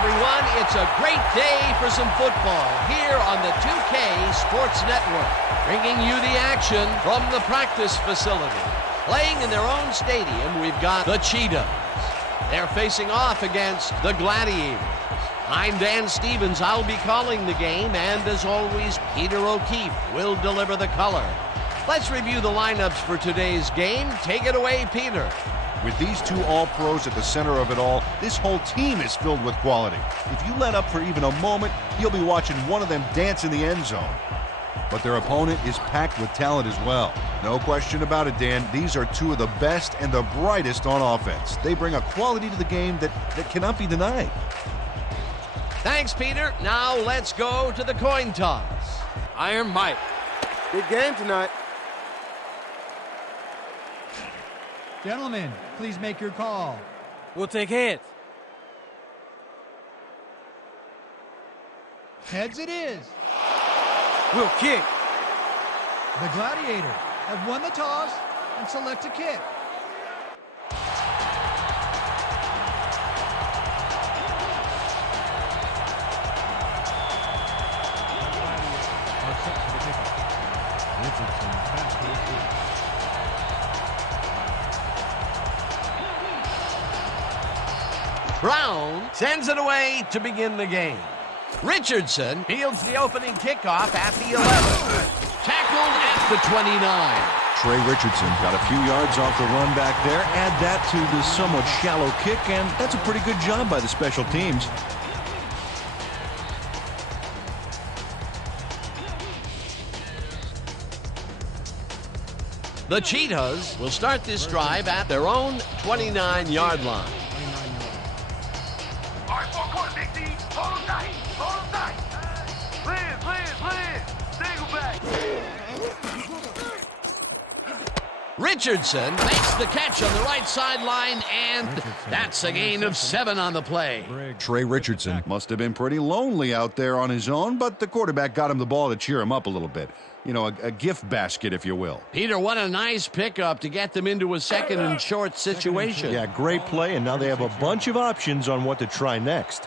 everyone. It's a great day for some football here on the 2K Sports Network, bringing you the action from the practice facility. Playing in their own stadium, we've got the Cheetahs. They're facing off against the Gladiators. I'm Dan Stevens. I'll be calling the game, and as always, Peter O'Keefe will deliver the color. Let's review the lineups for today's game. Take it away, Peter. With these two All-Pros at the center of it all, this whole team is filled with quality. If you let up for even a moment, you'll be watching one of them dance in the end zone. But their opponent is packed with talent as well. No question about it, Dan. These are two of the best and the brightest on offense. They bring a quality to the game that cannot be denied. Thanks, Peter. Now let's go to the coin toss. Iron Mike. Big game tonight. Gentlemen, please make your call. We'll take heads. Heads it is. We'll kick. The Gladiators have won the toss and select a kick. Brown sends it away to begin the game. Richardson fields the opening kickoff at the 11. Tackled at the 29. Trey Richardson got a few yards off the run back there. Add that to the somewhat shallow kick, and that's a pretty good job by the special teams. The Cheetahs will start this drive at their own 29-yard line. Hold tight, hold tight. Clear. Single back. Richardson makes the catch on the right sideline, and that's a gain of 7 on the play. Trey Richardson must have been pretty lonely out there on his own, but the quarterback got him the ball to cheer him up a little bit. You know, a gift basket, if you will. Peter, what a nice pickup to get them into a second and short situation. Yeah, great play, and now they have a bunch of options on what to try next.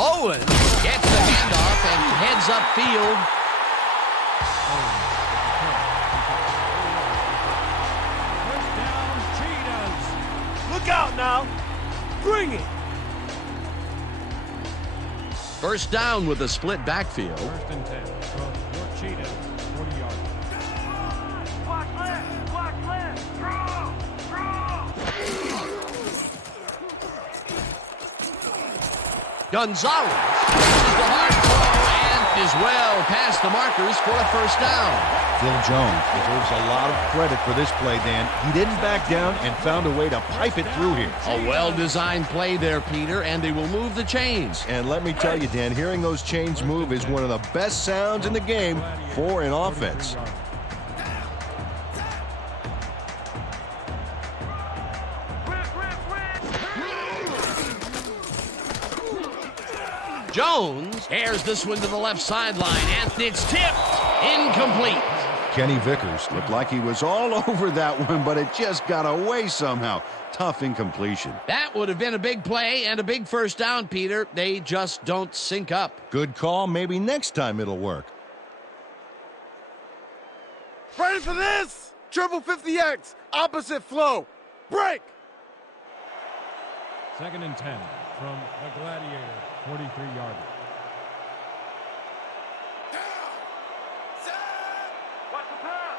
Owen gets the handoff and heads upfield. Look out now. Bring it. First down with a split backfield. First and 10 from your Cheetahs, 40 yards. Watch left. Draw. Gonzalez uses the hard throw and is well past the markers for a first down. Phil Jones deserves a lot of credit for this play, Dan. He didn't back down and found a way to pipe it through here. A well-designed play there, Peter, and they will move the chains. And let me tell you, Dan, hearing those chains move is one of the best sounds in the game for an offense. Jones airs this one to the left sideline, and it's tipped. Incomplete. Kenny Vickers looked like he was all over that one, but it just got away somehow. Tough incompletion. That would have been a big play and a big first down, Peter. They just don't sync up. Good call. Maybe next time it'll work. Ready for this? Triple 50X. Opposite flow. Break. Second and 10 from the Gladiators, 43-yarder. Watch the pass.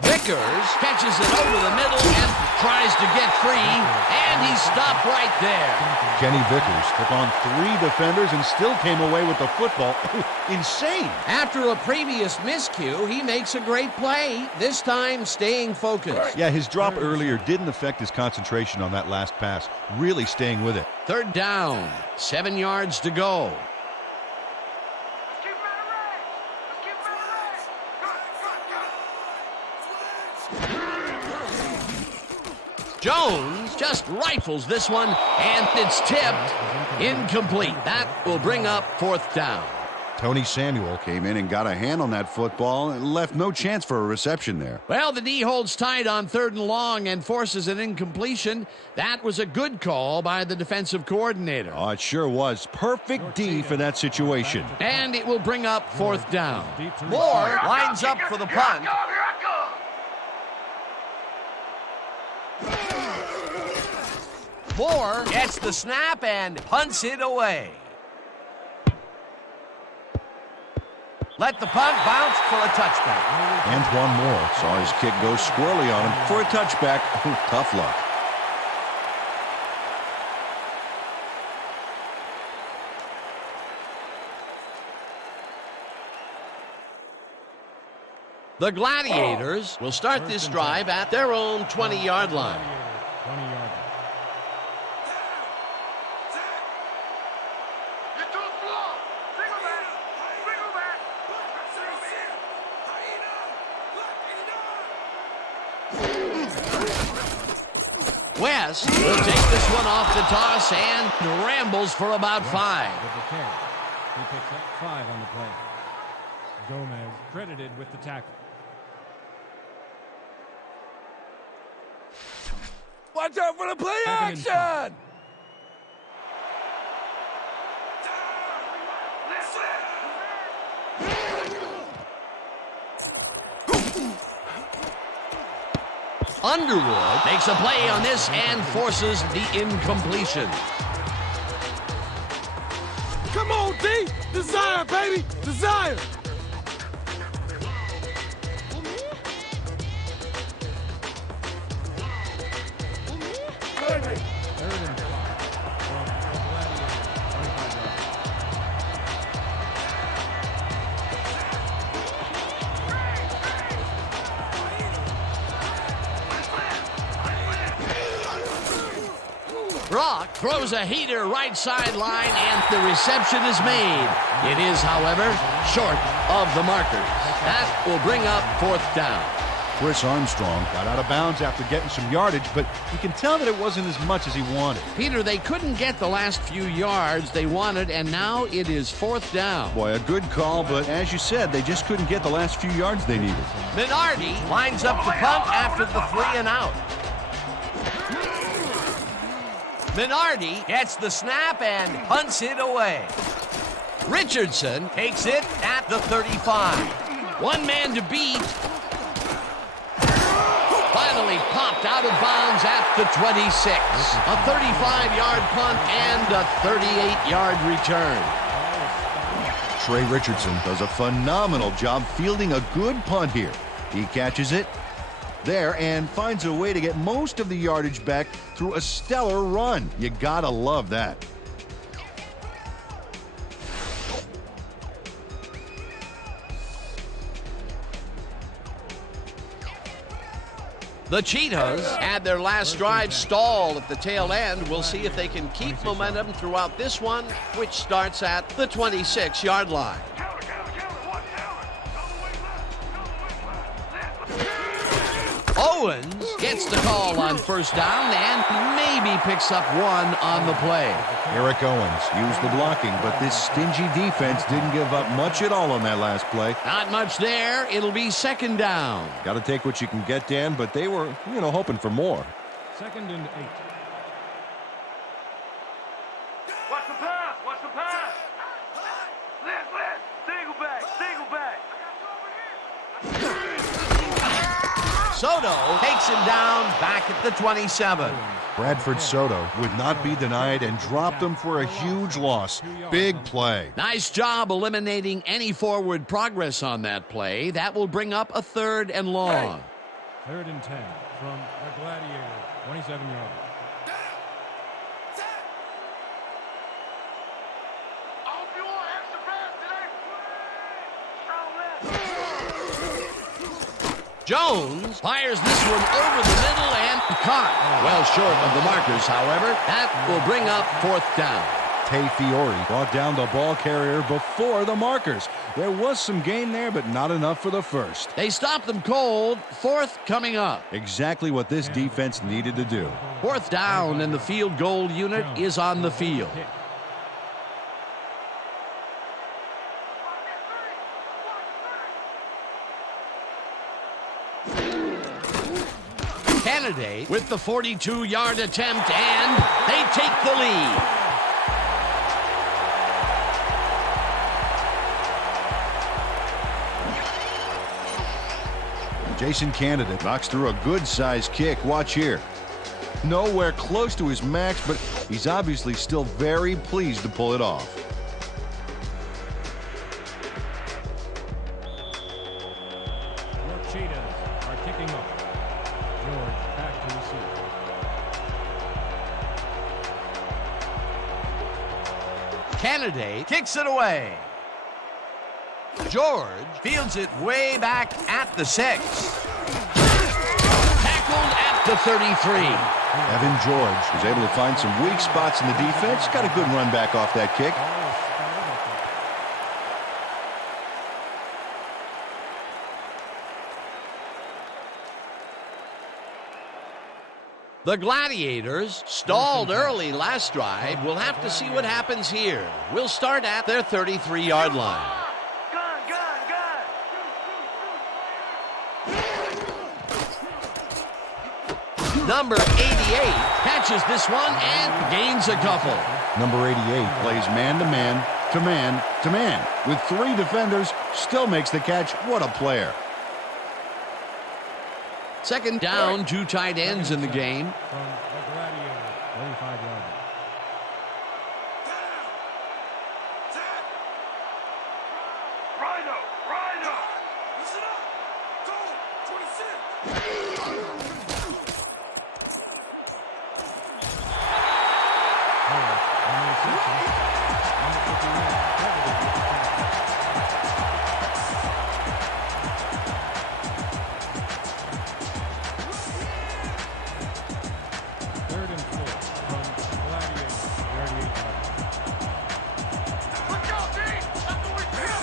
Vickers catches it over the middle and tries to get free, and he stopped right there. Kenny Vickers took on 3 defenders and still came away with the football. Insane. After a previous miscue, he makes a great play, this time staying focused. Yeah, his drop earlier didn't affect his concentration on that last pass. Really staying with it. Third down, 7 yards to go. Jones just rifles this one, and it's tipped. Incomplete. That will bring up fourth down. Tony Samuel came in and got a hand on that football and left no chance for a reception there. Well, the D holds tight on 3rd and long and forces an incompletion. That was a good call by the defensive coordinator. Oh, it sure was. Perfect D for that situation. And it will bring up fourth down. Moore lines up for the punt. Moore gets the snap and punts it away. Let the punt bounce for a touchback. Antoine Moore saw his kick go squirrely on him for a touchback. Tough luck. The Gladiators will start this drive at their own 20-yard line. 20-yard line. West will take this one off the toss and rambles for about 5. With the carry. He picks up 5 on the play. Gomez credited with the tackle. Watch out for the play Second and action! Underwood makes a play on this and forces the incompletion. Come on, D! Desire, baby! Desire! Third and 5 from the Gladiators. 25 yards. Brock throws a heater right sideline, and the reception is made. It is, however, short of the markers. That will bring up fourth down. Chris Armstrong got out of bounds after getting some yardage, but you can tell that it wasn't as much as he wanted. Peter, they couldn't get the last few yards they wanted, and now it is fourth down. Boy, a good call, but as you said, they just couldn't get the last few yards they needed. Minardi lines up the punt after the 3 and out. Minardi gets the snap and punts it away. Richardson takes it at the 35. One man to beat. Finally popped out of bounds at the 26. A 35-yard punt and a 38-yard return. Trey Richardson does a phenomenal job fielding a good punt here. He catches it there and finds a way to get most of the yardage back through a stellar run. You gotta love that. The Cheetahs had their last drive stalled at the tail end. We'll see if they can keep momentum throughout this one, which starts at the 26-yard line. Owens gets the call on first down and maybe picks up one on the play. Eric Owens used the blocking, but this stingy defense didn't give up much at all on that last play. Not much there. It'll be second down. Got to take what you can get, Dan, but they were, hoping for more. 2nd and 8. Watch the pass! Watch the pass! Left! Single back! Single back! Soto takes him down back at the 27. Bradford Soto would not be denied and dropped him for a huge loss. Big play. Nice job eliminating any forward progress on that play. That will bring up a 3rd and long. 3rd and 10 from the Gladiators. 27 yards. Jones fires this one over the middle and caught. Well short of the markers, however. That will bring up fourth down. Fiore brought down the ball carrier before the markers. There was some gain there, but not enough for the first. They stopped them cold. Fourth coming up. Exactly what this defense needed to do. Fourth down, and the field goal unit is on the field. Candidate with the 42-yard attempt, and they take the lead. Jason Candidate knocks through a good-sized kick. Watch here. Nowhere close to his max, but he's obviously still very pleased to pull it off. Your Cheetahs are kicking off. George back to receive. Candidate kicks it away. George fields it way back at the 6. Tackled at the 33. Evan George was able to find some weak spots in the defense. Got a good run back off that kick. The Gladiators stalled early last drive. We'll have to see what happens here. We'll start at their 33-yard line. Number 88 catches this one and gains a couple. Number 88 plays man-to-man, to man, to man. With 3 defenders, still makes the catch. What a player. Second down, 2 tight ends in the game. From the Gladiators, 35-yard. Rhino! Listen up. Go. 26. Third and 4 from the Gladiators, 38-yard. Let's go, D. That's what we're here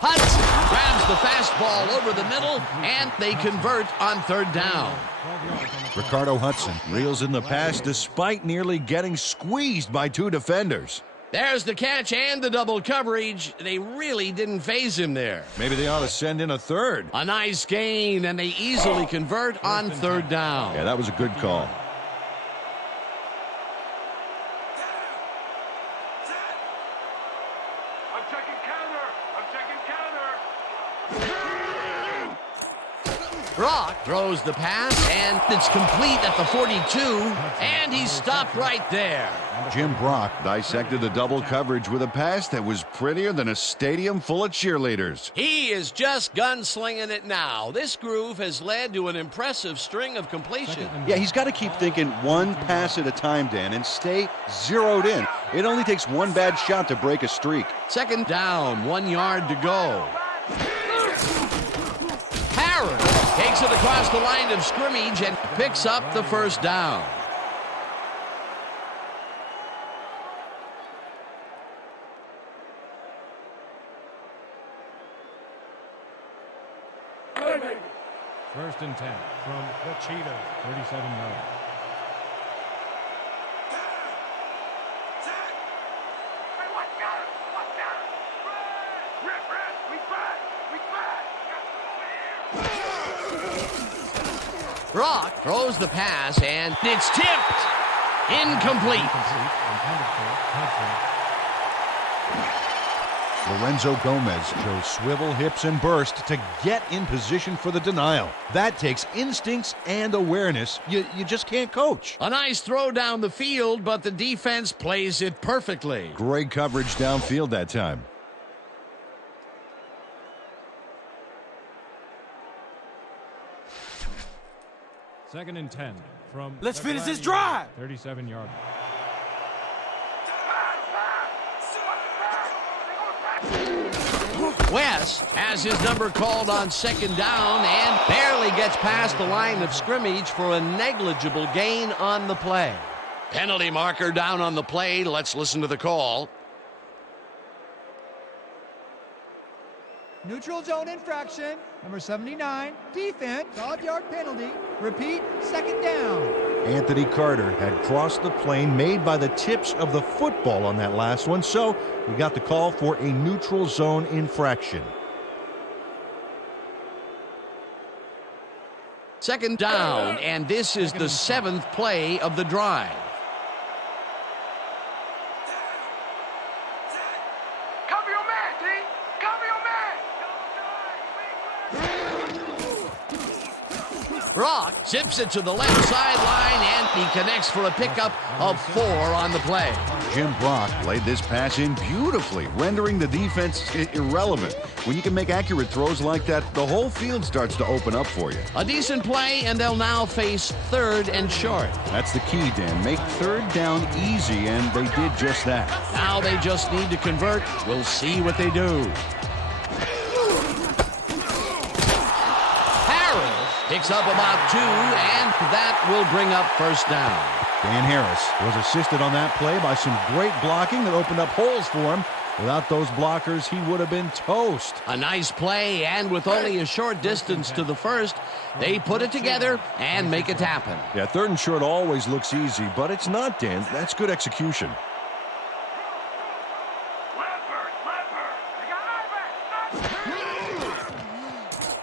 Hudson grabs the fastball over the middle, and they convert on third down. 12 yards on the play. Ricardo Hudson reels in the pass despite nearly getting squeezed by 2 defenders. There's the catch and the double coverage. They really didn't phase him there. Maybe they ought to send in a third. A nice gain, and they easily convert on third down. Yeah, that was a good call. I'm checking counter! Brock throws the pass, and it's complete at the 42, and he's stopped right there. Jim Brock dissected the double coverage with a pass that was prettier than a stadium full of cheerleaders. He is just gunslinging it now. This groove has led to an impressive string of completions. Yeah, he's got to keep thinking one pass at a time, Dan, and stay zeroed in. It only takes one bad shot to break a streak. Second down, 1 yard to go. Harris takes it across the line of scrimmage and picks up the first down. First and 10 from the Cheetahs, 37 yards. Brock throws the pass, and it's tipped. Incomplete. Intended for Hudson. Lorenzo Gomez shows swivel, hips, and burst to get in position for the denial. That takes instincts and awareness you just can't coach. A nice throw down the field, but the defense plays it perfectly. Great coverage downfield that time. Second and 10 from Let's the finish this Gladiators, drive. 37 yards. Wes has his number called on second down and barely gets past the line of scrimmage for a negligible gain on the play. Penalty marker down on the play. Let's listen to the call. Neutral zone infraction, number 79, defense, 5-yard penalty. Repeat, second down. Anthony Carter had crossed the plane made by the tips of the football on that last one, so we got the call for a neutral zone infraction. Second down, and this is the 7th play of the drive. Cover your man, D. Cover your man. Brock zips it to the left sideline, and he connects for a pickup of 4 on the play. Jim Brock laid this pass in beautifully, rendering the defense irrelevant. When you can make accurate throws like that, the whole field starts to open up for you. A decent play, and they'll now face 3rd and short. That's the key, Dan. Make third down easy, and they did just that. Now they just need to convert. We'll see what they do. Picks up about 2, and that will bring up first down. Dan Harris was assisted on that play by some great blocking that opened up holes for him. Without those blockers, he would have been toast. A nice play, and with only a short distance to the first, they put it together and make it happen. Yeah, 3rd and short always looks easy, but it's not, Dan. That's good execution.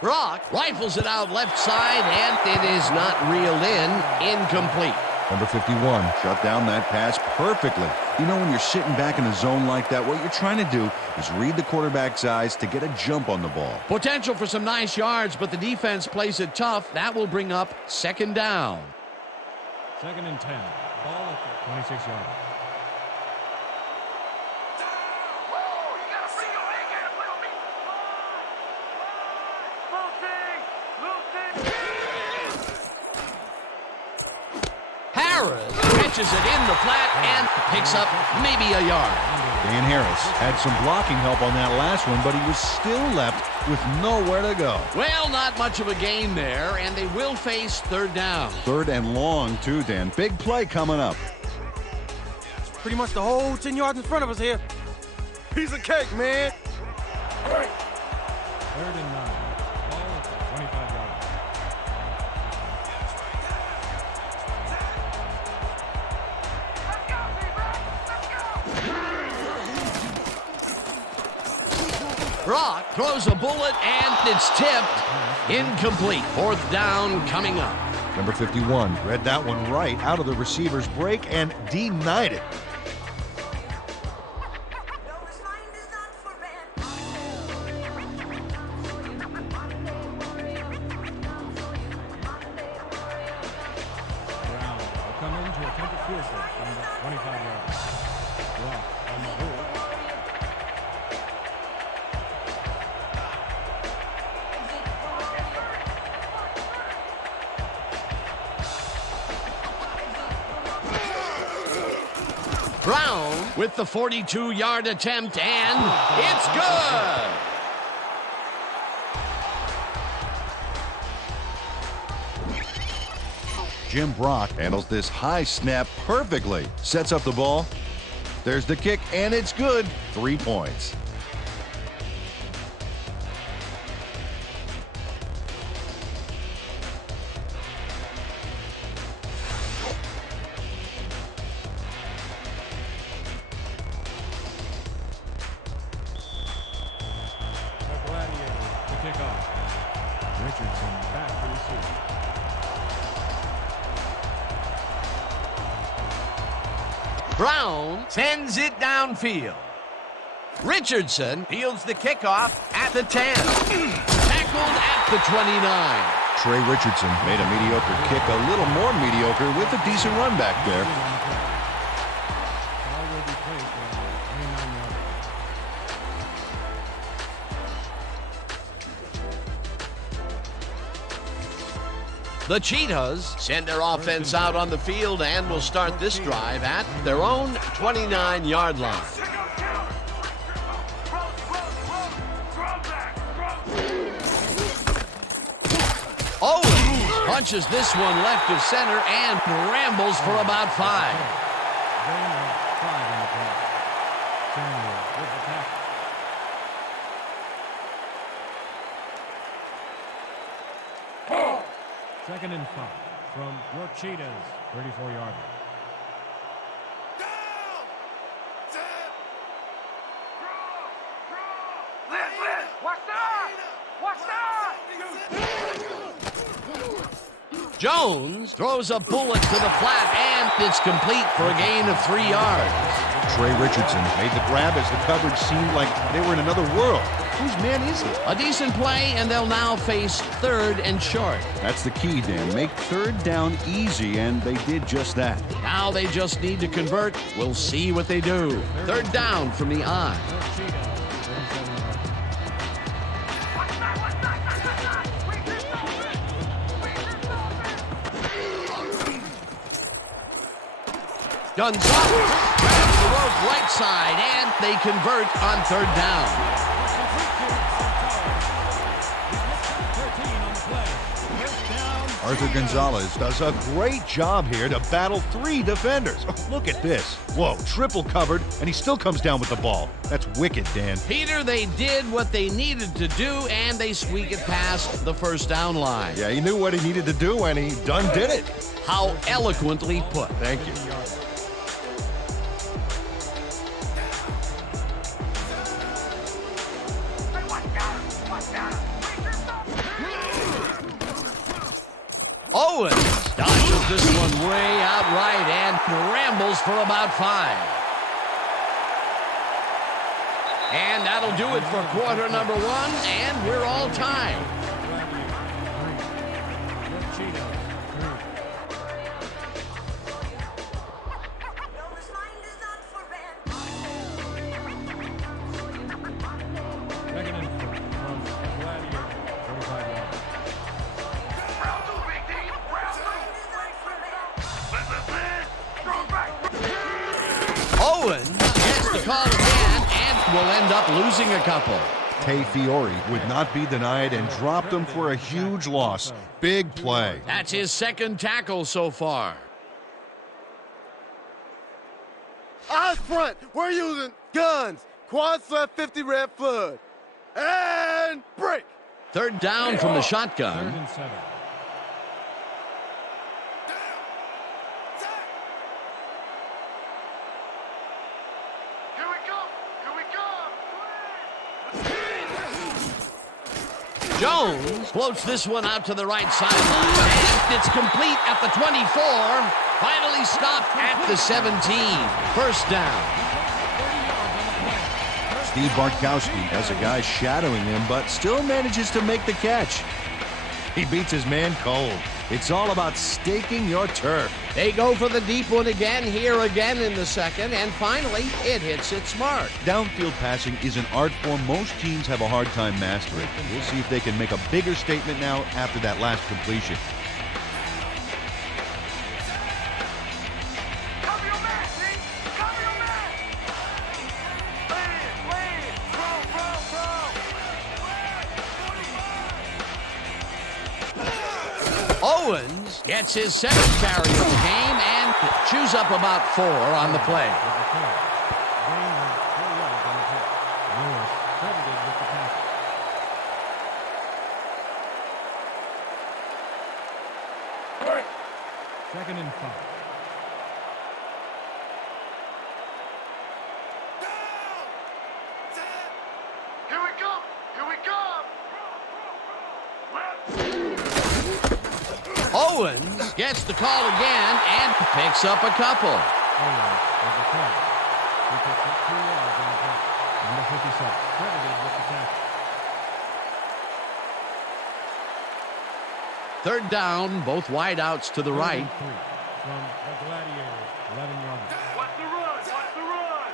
Brock rifles it out left side, and it is not reeled in. Incomplete. Number 51 shut down that pass perfectly. You know, when you're sitting back in a zone like that, what you're trying to do is read the quarterback's eyes to get a jump on the ball. Potential for some nice yards, but the defense plays it tough. That will bring up second down. 2nd and 10. Ball at the 26 yard. Harris catches it in the flat and picks up maybe a yard. Dan Harris had some blocking help on that last one, but he was still left with nowhere to go. Well, not much of a gain there, and they will face 3rd down. 3rd and long, too, Dan. Big play coming up. Pretty much the whole 10 yards in front of us here. Piece of cake, man. 3rd and 9. Ball at the 25 yard. Brock throws a bullet, and it's tipped. Incomplete. 4th down coming up. Number 51 read that one right out of the receiver's break and denied it. Brown will come in to attempt a field goal from the 25 yard. Brock on the hold. Brown with the 42-yard attempt, and it's good. Jim Brock handles this high snap perfectly. Sets up the ball. There's the kick, and it's good. 3 points. The Gladiators to kick off. Richardson back to receive. Brown sends it downfield. Richardson fields the kickoff at the 10. Tackled at the 29. Trey Richardson made a mediocre kick a little more mediocre with a decent run back there. Ball will be placed on the 29 yard. The Cheetahs send their offense out on the field and will start this drive at their own 29-yard line. Punches this one left of center and rambles for about 5. Gain of 5 on the play. Samuel with the tackle. Second and 5 from your Cheetahs, 34-yard. Jones throws a bullet to the flat, and it's complete for a gain of 3 yards. Trey Richardson made the grab as the coverage seemed like they were in another world. Whose man is he? A decent play, and they'll now face 3rd and short. That's the key, Dan. Make 3rd down easy, and they did just that. Now they just need to convert. We'll see what they do. 3rd down from the I. Your Cheetahs, 37 yards. Gonzalez grabs the rope right side, and they convert on 3rd down. 13 on the play. First down. Arthur Gonzalez does a great job here to battle 3 defenders. Oh, look at this. Whoa, triple covered, and he still comes down with the ball. That's wicked, Dan. Peter, they did what they needed to do, and they squeak it past the 1st down line. Yeah, he knew what he needed to do, and he done did it. How eloquently put. Thank you. Owens dodges this one way out right and rambles for about 5. And that'll do it for quarter number 1, and we're all tied. Your Cheetahs, 3. Second and 4 from Aviators, 35 yards. Owens gets the call again and will end up losing a couple. Tay Fiore would not be denied and dropped him for a huge loss. Big play. That's his 2nd tackle so far. Eyes front. We're using guns. Quad slap 50 red flood. And break. 3rd down from the 3rd shotgun. and 7. Jones floats this one out to the right sideline, and it's complete at the 24. Finally stopped at the 17. 1st down. Steve Bartkowski has a guy shadowing him, but still manages to make the catch. He beats his man cold. It's all about staking your turf. They go for the deep one again, here again in the 2nd, and finally it hits its mark. Downfield passing is an art form most teams have a hard time mastering. We'll see if they can make a bigger statement now after that last completion. Cover your man, G! Cover your man! Lead! Throw! Owens gets his 7th carry of the game and chews up about 4 on the play. Gain of 4 yards on the play. Lewis credited with the tackle. Second and 5. Here we come! Here we come! Owens gets the call again and picks up a couple. Owens with the play. He picks up 2 yards on the play. Number 57 credited with the tackle. 3rd down, both wideouts to the right. 3 from the Gladiators, 11 yards. Watch the run! Watch the run!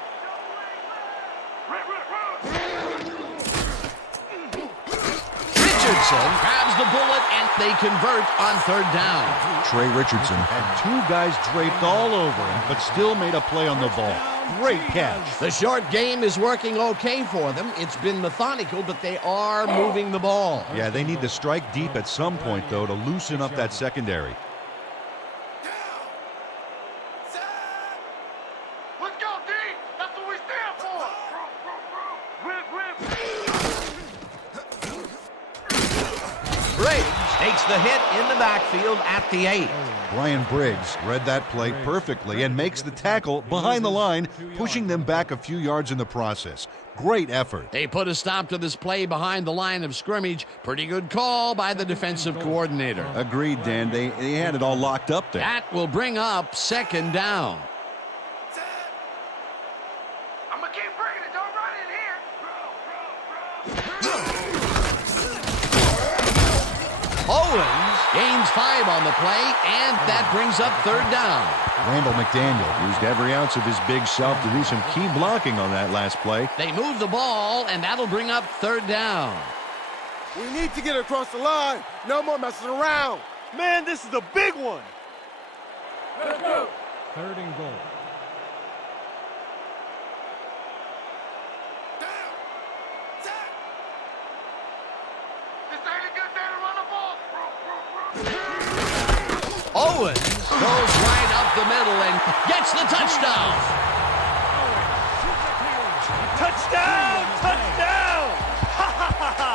Richardson grabs the bullet and they convert on 3rd down. Trey Richardson had 2 guys draped all over him, but still made a play on the ball. Great catch. The short game is working okay for them. It's been methodical, but they are moving the ball. Yeah, they need to strike deep at some point, though, to loosen up that secondary. Let's go, D! That's what we stand for! Rip! Briggs takes the hit in the backfield at the 8. Brian Briggs read that play perfectly and makes the tackle behind the line, pushing them back a few yards in the process. Great effort. They put a stop to this play behind the line of scrimmage. Pretty good call by the defensive coordinator. Agreed, Dan. They had it all locked up there. That will bring up second down. I'm gonna keep bringing it. Don't run in here. Owens gains 5 on the play, and that brings up third down. Randall McDaniel Used every ounce of his big self to do some key blocking on that last play. They move the ball, and that'll bring up third down. We need to get across the line. No more messing around. Man, this is a big one. Let's go! 3rd and goal. This ain't a good day to run the ball. Owens goes right up the middle and gets the touchdown. Touchdown! Touchdown! Ha ha ha ha!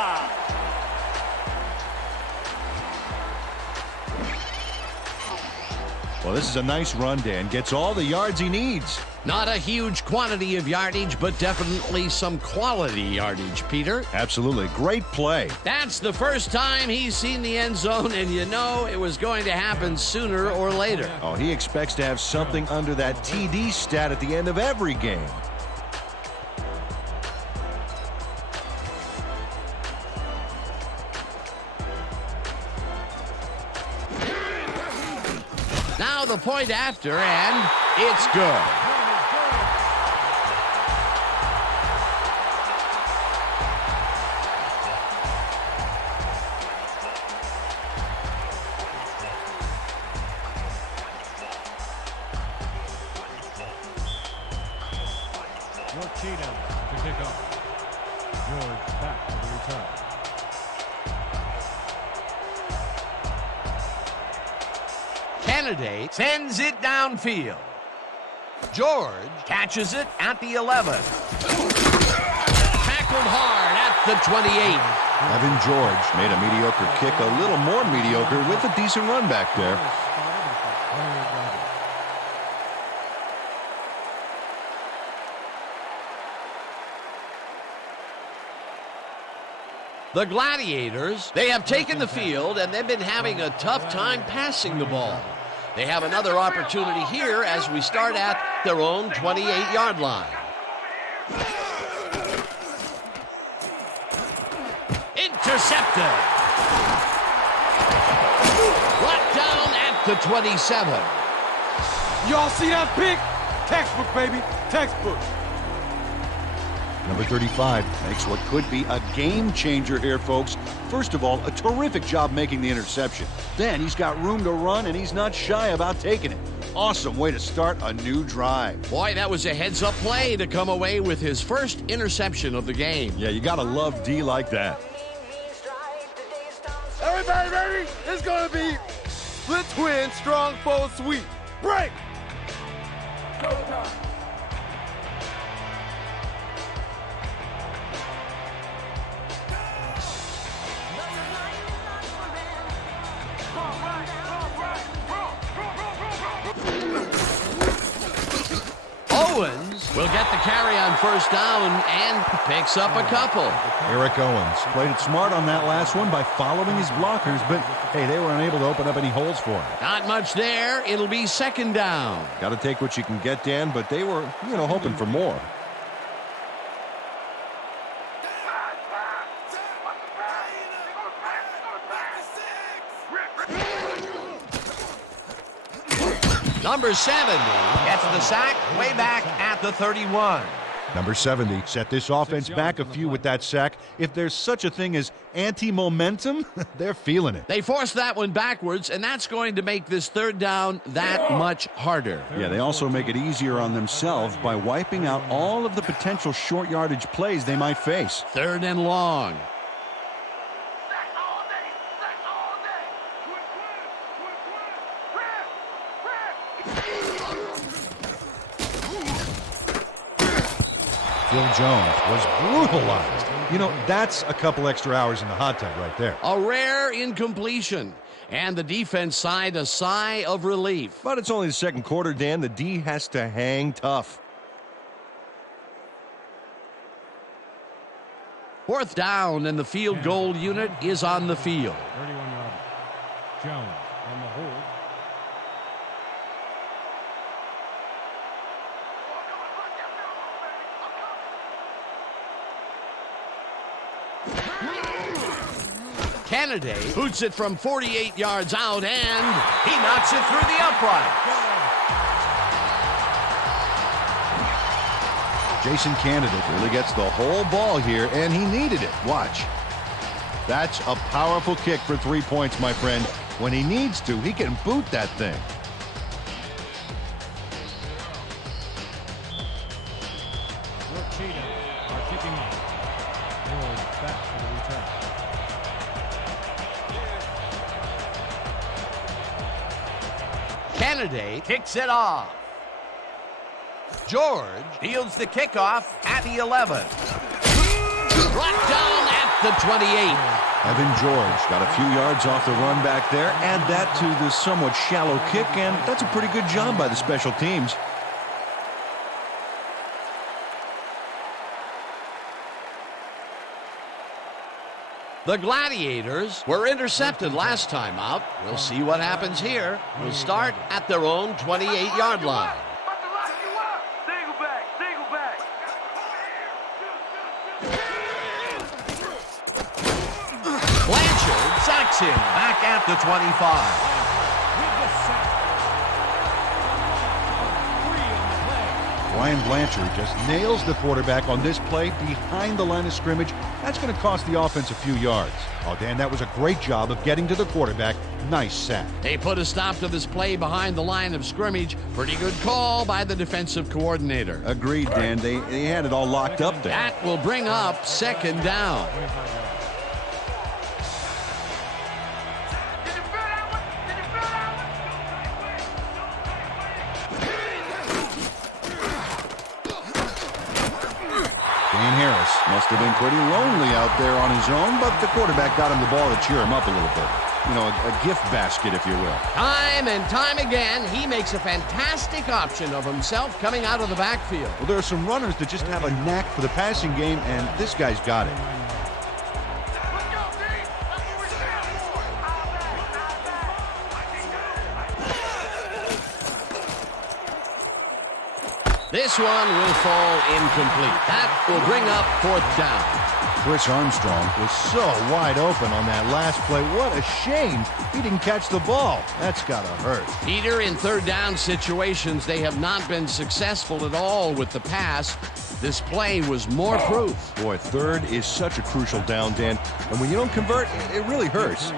Well, this is a nice run, Dan. Gets all the yards he needs. Not a huge quantity of yardage, but definitely some quality yardage, Peter. Absolutely. Great play. That's the first time he's seen the end zone, and you know it was going to happen sooner or later. Oh, he expects to have something under that TD stat at the end of every game. Now the point after, and it's good. Cheatham to kick off. George back for the return. Kennedy sends it downfield. George catches it at the 11. Tackled hard at the 28. Evan George made a mediocre kick a little more mediocre with a decent run back there. The Gladiators, they have taken the field, and they've been having a tough time passing the ball. They have another opportunity here as we start at their own 28-yard line. Intercepted. Brought down at the 27. Y'all see that pick? Textbook, baby. Textbook. Number 35 makes what could be a game changer here, folks. First of all, a terrific job making the interception. Then he's got room to run, and he's not shy about taking it. Awesome way to start a new drive. Boy, that was a heads-up play to come away with his first interception of the game. Yeah, you gotta love D like that. Everybody ready? It's going to be split twin, strong fold sweep. Break! Owens will get the carry on first down and picks up a couple. Eric Owens played it smart on that last one by following his blockers, but hey, they were unable to open up any holes for him. Not much there. It'll be second down. Got to take what you can get, Dan, but they were, hoping for more. Number 70 gets the sack way back at the 31. Number 70 set this offense back a few with that sack. If there's such a thing as anti-momentum, they're feeling it. They forced that one backwards, and that's going to make this third down that much harder. Yeah, they also make it easier on themselves by wiping out all of the potential short yardage plays they might face. 3rd and long. Phil Jones was brutalized. You know, that's a couple extra hours in the hot tub right there. A rare incompletion. And the defense sighed a sigh of relief. But it's only the second quarter, Dan. The D has to hang tough. 4th down, and the field goal unit is on the field. 31 yards. Jones on the hold. Kennedy boots it from 48 yards out, and he knocks it through the upright. Jason Kennedy Really gets the whole ball here, and he needed it. Watch. That's a powerful kick for 3 points, my friend. When he needs to, he can boot that thing. Brooke Cheatham are kicking off. George back for the return. Kennedy kicks it off. George fields the kickoff at the 11. Brought down at the 28. Evan George got a few yards off the run back there. Add that to the somewhat shallow kick, and that's a pretty good job by the special teams. The Gladiators were intercepted last time out. We'll see what happens here. We'll start at their own 28-yard line. Single back, single back. Blanchard sacks him back at the 25. Ryan Blanchard just nails the quarterback on this play behind the line of scrimmage. That's going to cost the offense a few yards. Oh, Dan, that was a great job of getting to the quarterback. Nice sack. They put a stop to this play behind the line of scrimmage. Pretty good call by the defensive coordinator. Agreed, Dan. They had it all locked up there. That will bring up 2nd down. Dan Harris Must have been pretty lonely out there on his own, but the quarterback got him the ball to cheer him up a little bit. You know, a gift basket, if you will. Time and time again, he makes a fantastic option of himself coming out of the backfield. Well, there are some runners that just have a knack for the passing game, and this guy's got it. This one will fall incomplete. That will bring up 4th down. Chris Armstrong was so wide open on that last play. What a shame he didn't catch the ball. That's got to hurt. Peter, in 3rd down situations, they have not been successful at all with the pass. This play was more proof. Boy, 3rd is such a crucial down, Dan. And when you don't convert, it really hurts.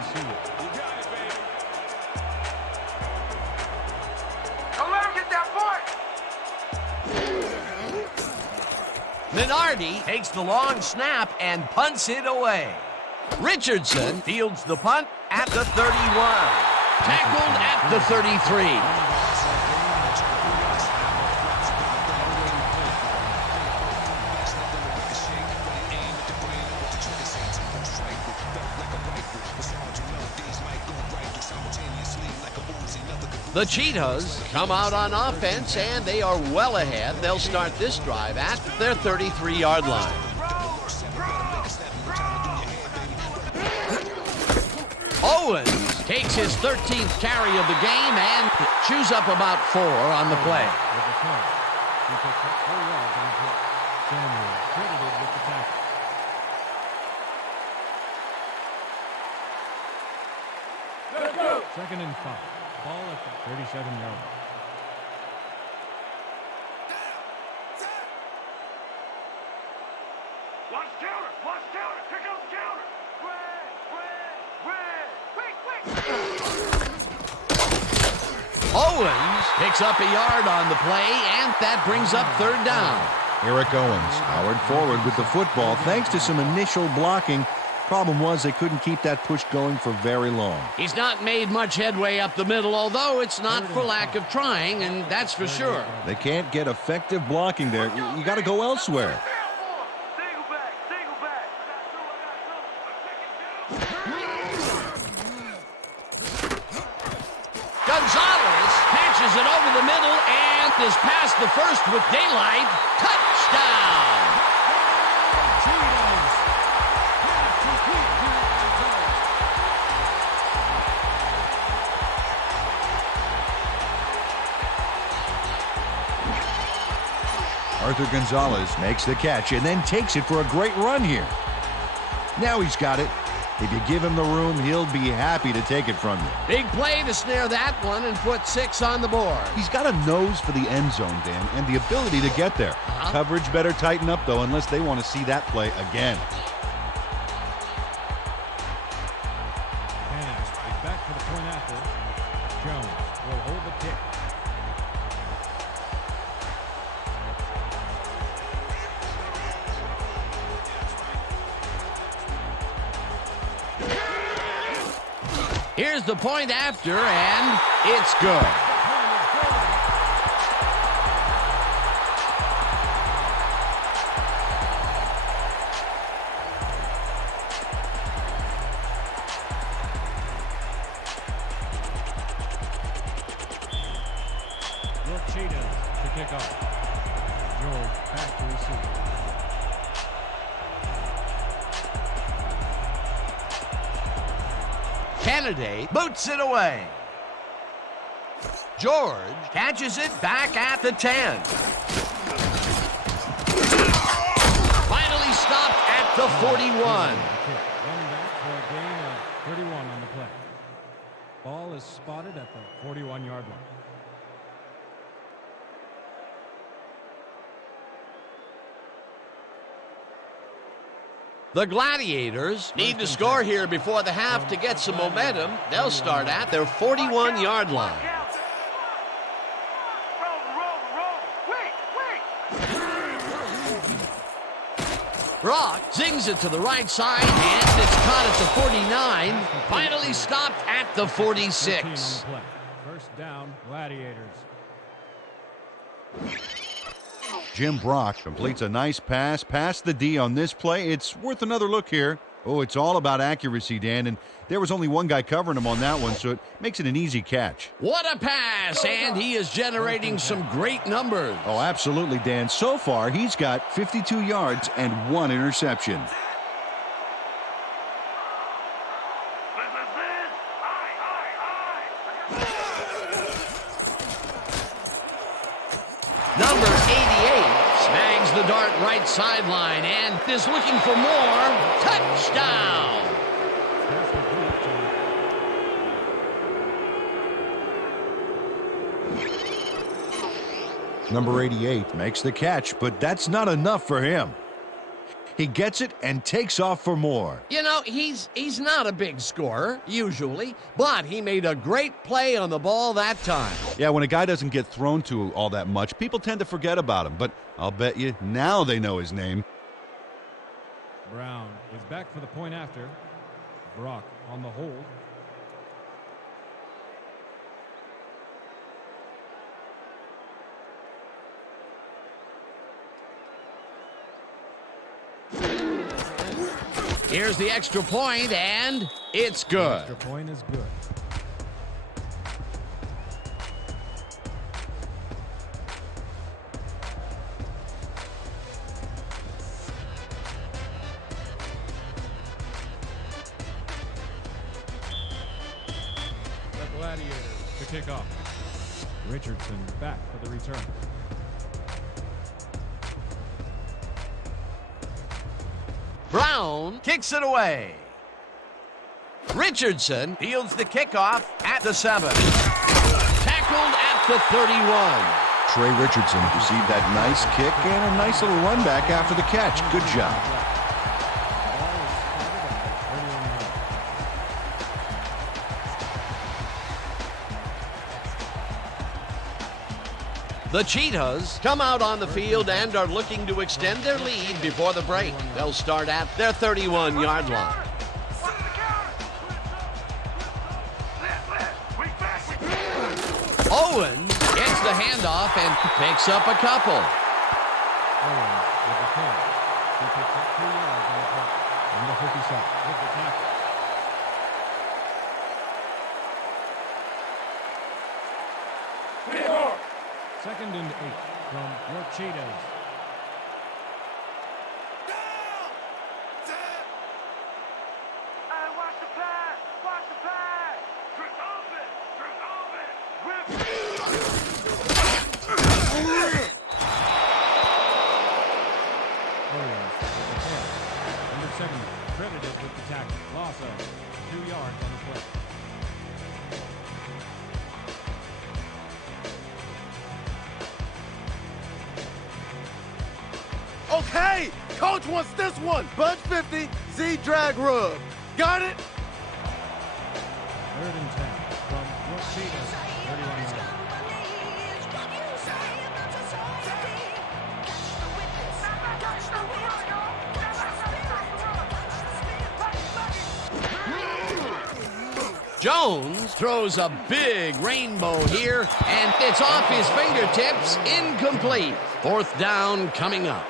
Minardi takes the long snap and punts it away. Richardson fields the punt at the 31. Tackled at the 33. The Cheetahs come out on offense, and they are well ahead. They'll start this drive at their 33-yard line. Owens takes his 13th carry of the game and chews up about 4 on the play. With the punt. He picks up 4 yards on the play. Samuel credited with the tackle. Second and 5. Ball at the 37-yard line. Watch the counter. Watch the counter. Here comes the counter. Quick. Owens picks up a yard on the play, and that brings up third down. Eric Owens powered forward with the football thanks to some initial blocking. Problem was they couldn't keep that push going for very long. He's not made much headway up the middle, although it's not for lack of trying, and that's for sure. They can't get effective blocking there. You got to go elsewhere. Single back. Single back. Gonzalez patches it over the middle and is past the first with daylight. Touchdown! Arthur Gonzalez makes the catch and then takes it for a great run here. Now he's got it. If you give him the room, he'll be happy to take it from you. Big play to snare that one and put 6 on the board. He's got a nose for the end zone, Dan, and the ability to get there. Coverage better tighten up, though, unless they want to see that play again. Pass is back for the point after. Jones will hold the kick. Here's the point after, and it's good. Your Cheetahs to kick off. George back to receive. Kennedy boots it away. George catches it back at the 10. Finally stopped at the 41. Running back for a gain of 31 on the play. Ball is spotted at the 41-yard line. The Gladiators need to score here before the half to get some momentum. They'll start at their 41-yard line. Brock zings it to the right side, and it's caught at the 49. Finally stopped at the 46. First down, Gladiators. Jim Brock completes a nice pass past the D on this play. It's worth another look here. Oh, it's all about accuracy, Dan, and there was only one guy covering him on that one, so it makes it an easy catch. What a pass, and he is generating some great numbers. Oh, absolutely, Dan. So far, he's got 52 yards and 1 interception. Number 88 snags the dart right sideline and is looking for more. Touchdown! Number 88 makes the catch, but that's not enough for him. He gets it and takes off for more. You know, he's not a big scorer, usually, but he made a great play on the ball that time. Yeah, when a guy doesn't get thrown to all that much, people tend to forget about him, but I'll bet you now they know his name. Brown is back for the point after. Brock on the hold. Here's the extra point, and it's good. Extra point is good. The Gladiators to kick off. Richardson back for the return. Brown kicks it away. Richardson fields the kickoff at the 7. Tackled at the 31. Trey Richardson received that nice kick and a nice little run back after the catch. Good job. The Cheetahs come out on the field and are looking to extend their lead before the break. They'll start at their 31-yard line. Owens gets the handoff and picks up a couple. Owens with the carry. He picks up 2 yards on the play. Number 57 with the tackle. Second and 8 from your Cheetahs. Watch the pass! Watch the pass! Trick open! Trick open! Whip! Owens with the carry. Number 70 credited with the tackle. Loss of 2 yards on the play. Okay, coach wants this one. Bunch 50, Z drag rub. Got it? Third and 10 from your Cheetahs. 31 yards. Jones throws a big rainbow here, and it's off his fingertips, incomplete. Fourth down coming up.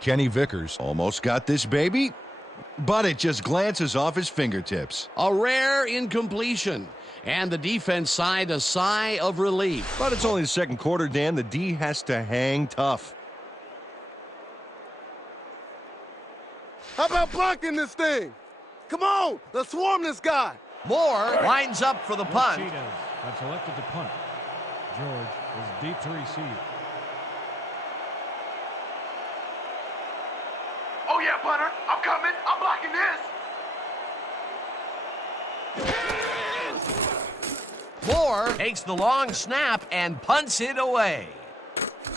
Kenny Vickers almost got this baby, but it just glances off his fingertips. A rare incompletion, and the defense sighed a sigh of relief. But it's only the second quarter, Dan. The D has to hang tough. How about blocking this thing? Come on, let's swarm this guy. Moore lines up for the Your punt. Cheetahs have selected to punt. George is deep to receive. Oh yeah, punter! I'm coming! I'm blocking this! Moore takes the long snap and punts it away.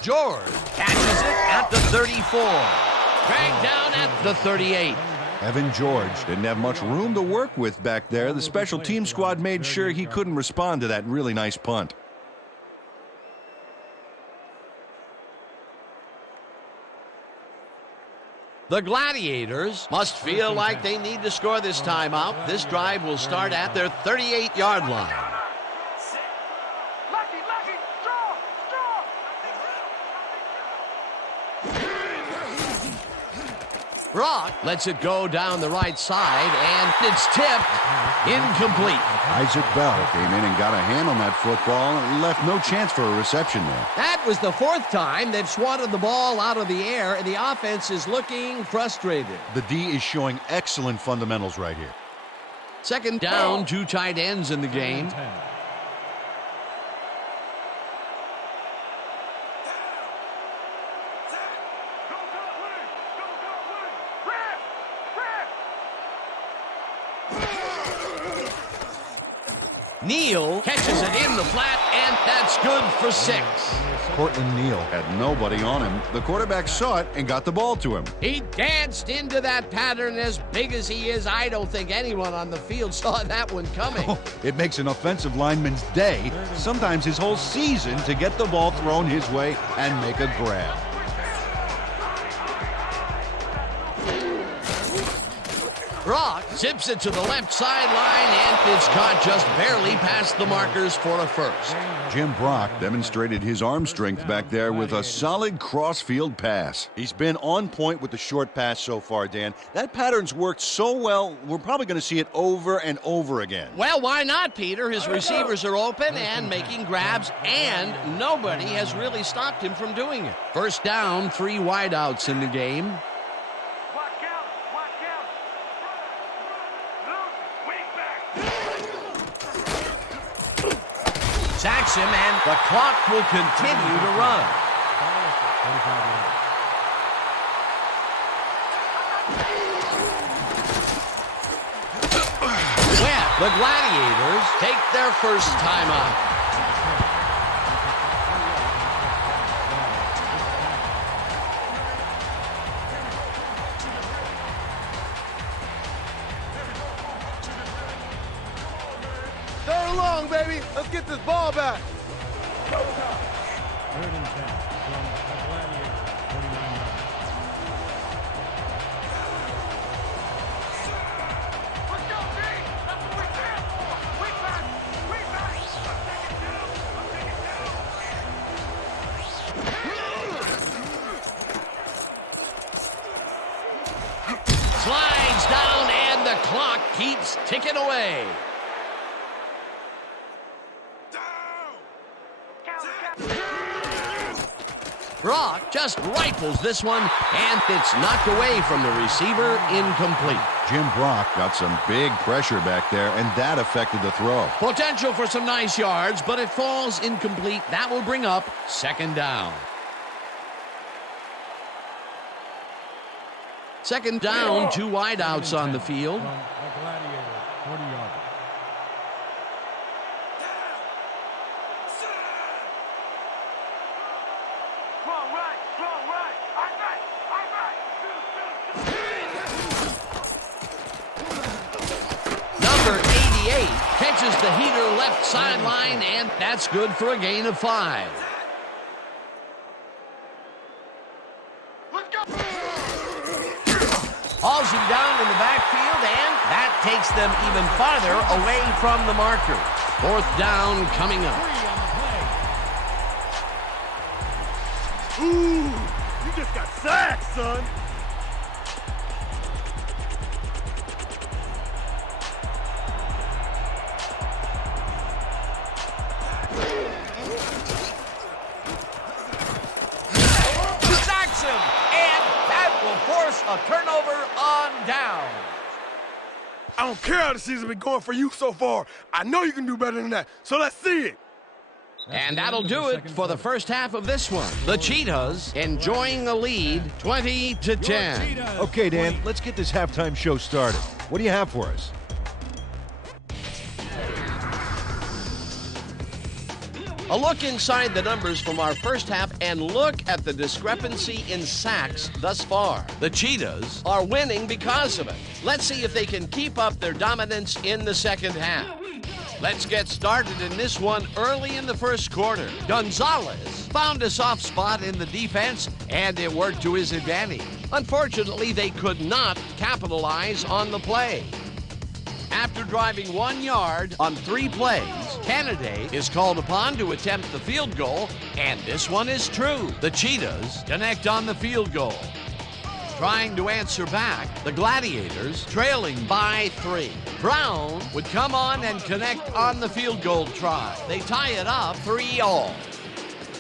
George catches it at the 34. Dragged down at the 38. Evan George didn't have much room to work with back there. The special team squad made sure he couldn't respond to that really nice punt. The Gladiators must feel like they need to score this time out. This drive will start at their 38-yard line. Lucky, lucky! Strong! Strong! Brock lets it go down the right side, and it's tipped incomplete. Isaac Bell came in and got a hand on that football and left no chance for a reception there. That was the fourth time they've swatted the ball out of the air, and the offense is looking frustrated. The D is showing excellent fundamentals right here. Second down, 2 tight ends in the game. 10. Neal catches it in the flat, and that's good for 6. Cortland Neal. Had nobody on him. The quarterback saw it and got the ball to him. He danced into that pattern. As big as he is, I don't think anyone on the field saw that one coming. Oh, it makes an offensive lineman's day, sometimes his whole season, to get the ball thrown his way and make a grab. Brock zips it to the left sideline, and it's caught just barely past the markers for a first. Jim Brock demonstrated his arm strength back there with a solid cross-field pass. He's been on point with the short pass so far, Dan. That pattern's worked so well, we're probably going to see it over and over again. Well, why not, Peter? His receivers are open and making grabs, and nobody has really stopped him from doing it. First down, 3 wideouts in the game. Watch out! Watch out! Loose! Wing back! Sacks him, and the clock will continue to run. 35 yards. Well, the Gladiators take their first time out. young, baby. Let's get this ball back. 3rd and 10 from the Gladiators, 49 yards. Let's go, D! That's what we stand for! We back! We back! Let's take it down! Let's take it down! Slides down, and the clock keeps ticking away. Brock just rifles this one, and it's knocked away from the receiver, incomplete. Jim Brock got some big pressure back there, and that affected the throw. Potential for some nice yards, but it falls incomplete. That will bring up 2nd down. 2nd down, 2 wideouts on the field. From the Gladiators, 40 yards. Strong right! Strong right! I right! Number 88 catches the heater left sideline, and that's good for a gain of 5. Let's go! Hauls him down in the backfield, and that takes them even farther away from the marker. 4th down coming up. 3 on the play. Ooh, you just got sacked, son. Sacks him, and that will force a turnover on down. I don't care how the season been going for you so far. I know you can do better than that, so let's see it. And that'll do it for the first half of this one. The Cheetahs enjoying a lead, 20-10. Okay, Dan, let's get this halftime show started. What do you have for us? A look inside the numbers from our first half, and look at the discrepancy in sacks thus far. The Cheetahs are winning because of it. Let's see if they can keep up their dominance in the second half. Let's get started in this one early in the first quarter. Gonzalez found a soft spot in the defense, and it worked to his advantage. Unfortunately, they could not capitalize on the play. After driving 1 yard on 3 plays, Kennedy is called upon to attempt the field goal, and this one is true. The Cheetahs connect on the field goal. Trying to answer back, the Gladiators trailing by 3. Brown would come on and connect on the field goal try. They tie it up 3-all.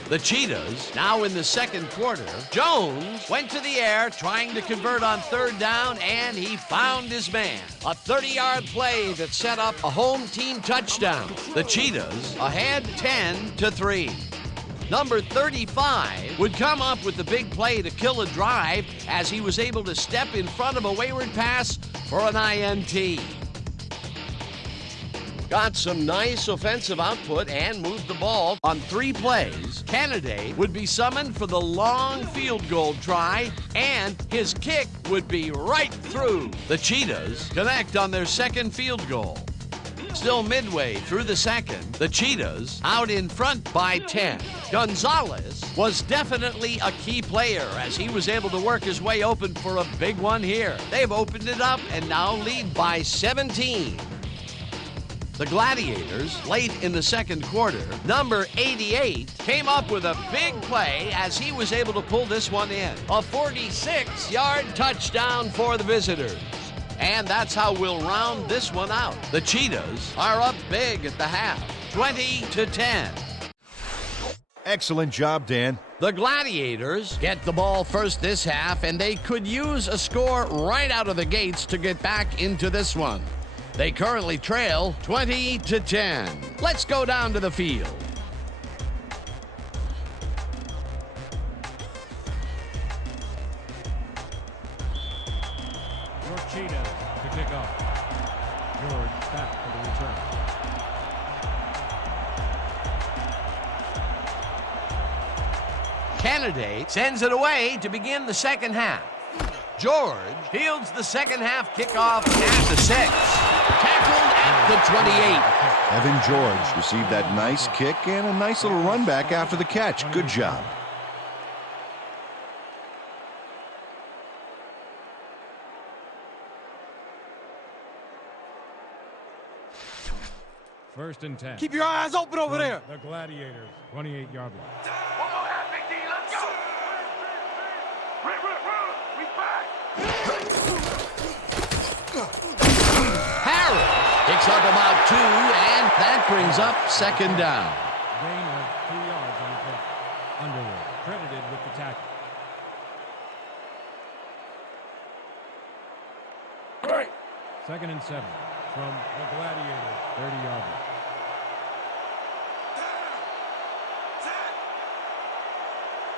The Cheetahs now in the second quarter. Jones went to the air trying to convert on 3rd down, and he found his man. A 30-yard play that set up a home team touchdown. The Cheetahs ahead 10-3. Number 35 would come up with the big play to kill a drive as he was able to step in front of a wayward pass for an INT. Got some nice offensive output and moved the ball on 3 plays. Kennedy would be summoned for the long field goal try, and his kick would be right through. The Cheetahs connect on their second field goal. Still midway through the second, the Cheetahs out in front by 10. Gonzalez was definitely a key player as he was able to work his way open for a big one here. They've opened it up and now lead by 17. The Gladiators, late in the second quarter, number 88 came up with a big play as he was able to pull this one in. A 46-yard touchdown for the visitors. And that's how we'll round this one out. The Cheetahs are up big at the half, 20-10. Excellent job, Dan. The Gladiators get the ball first this half, and they could use a score right out of the gates to get back into this one. They currently trail 20-10. Let's go down to the field. Your Cheetahs to kick off. George back for the return. Kennedy sends it away to begin the second half. George fields the second half kickoff at the 6. Tackled at the 28. Evan George received that nice kick and a nice little run back after the catch. Good job. First and 10. Keep your eyes open over there. The Gladiators, 28-yard line. One more half, Big D. Let's go. Run. We back. Harris picks up about 2, and that brings up second down. Gain of 2 yards on the play. Underwood credited with the tackle. Great. Second and 7 from the Gladiators, 30-yard line.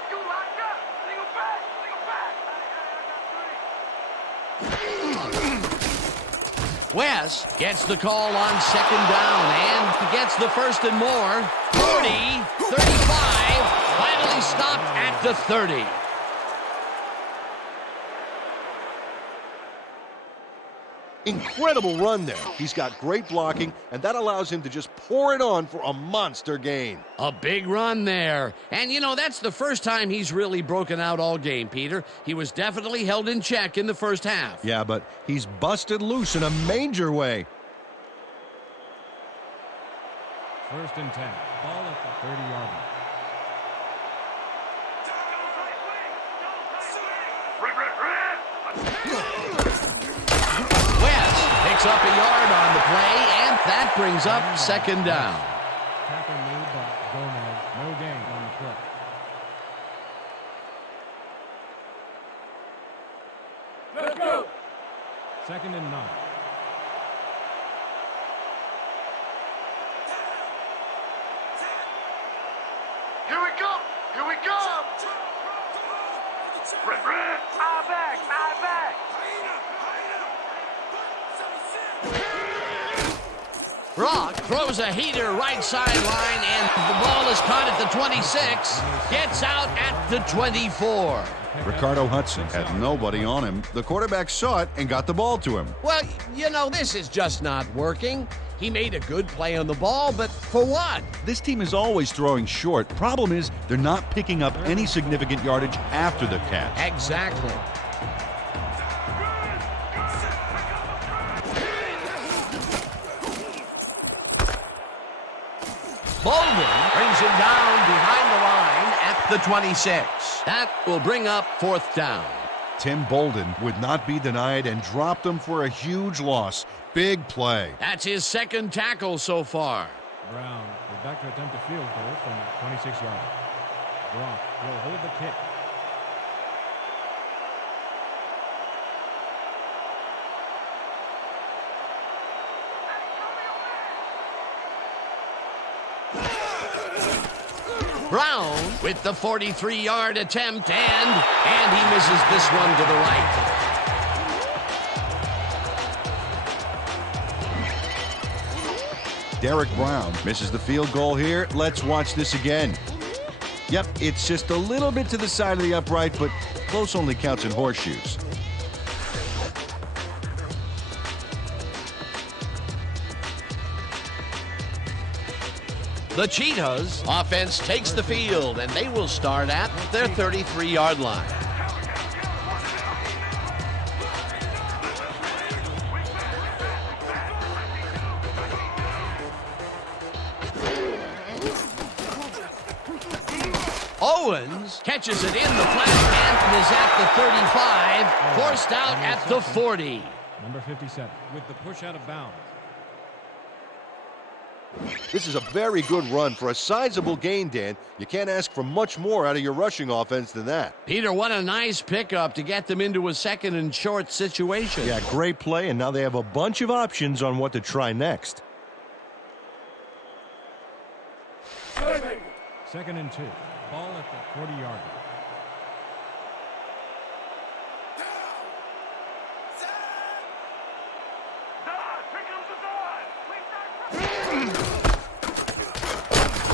You locked up. Single back. West gets the call on second down and gets the first and more. 40, 35, finally stopped at the 30. Incredible run there. He's got great blocking, and that allows him to just pour it on for a monster gain. A big run there. And, you know, that's the first time he's really broken out all game, Peter. He was definitely held in check in the first half. Yeah, but he's busted loose in a major way. First and 10. Ball at the 30-yard line. West picks up a yard on the play, and that brings up second down. Tackle made by Gomez. No gain on the play. Let's go. Second and 9. Here we go. Red. Eye back. Rock throws a heater right sideline, and the ball is caught at the 26. Gets out at the 24. Ricardo Hudson had nobody on him. The quarterback saw it and got the ball to him. Well, you know, this is just not working. He made a good play on the ball, but for what? This team is always throwing short. Problem is, they're not picking up any significant yardage after the catch. Exactly. Baldwin brings him down behind the line at the 26. That will bring up fourth down. Tim Bolden would not be denied and dropped them for a huge loss. Big play. That's his second tackle so far. Brown is back to attempt a field goal from 26 yards. Brock will hold the kick. Brown with the 43-yard attempt, and he misses this one to the right. Derek Brown misses the field goal here. Let's watch this again. Yep, it's just a little bit to the side of the upright, but close only counts in horseshoes. The Cheetahs offense takes the field, and they will start at their 33-yard line. Owens catches it in the flat and is at the 35, forced out at the 40. Number 57 with the push out of bounds. This is a very good run for a sizable gain, Dan. You can't ask for much more out of your rushing offense than that. Peter, what a nice pickup to get them into a second and short situation. Yeah, great play, and now they have a bunch of options on what to try next. Second and 2. Ball at the 40-yard line.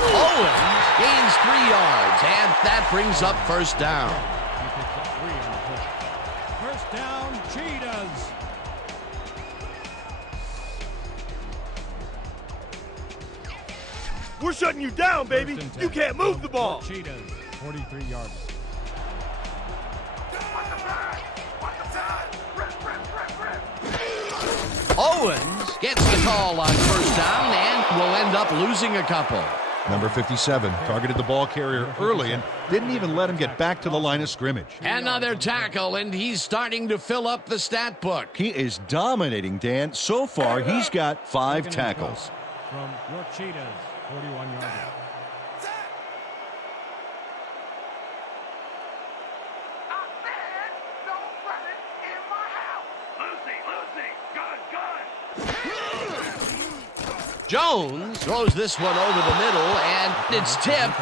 Owens gains 3 yards, and that brings up first down. He picks up 3 on the push. First down, Cheetahs. We're shutting you down, baby. You can't move the ball. Cheetahs, 43 yards. Owens gets the call on first down and will end up losing a couple. Number 57 targeted the ball carrier early and didn't even let him get back to the line of scrimmage. Another tackle, and he's starting to fill up the stat book. He is dominating, Dan. So far, he's got 5 tackles. From your Cheetahs, 41 yards. Jones throws this one over the middle, and it's tipped.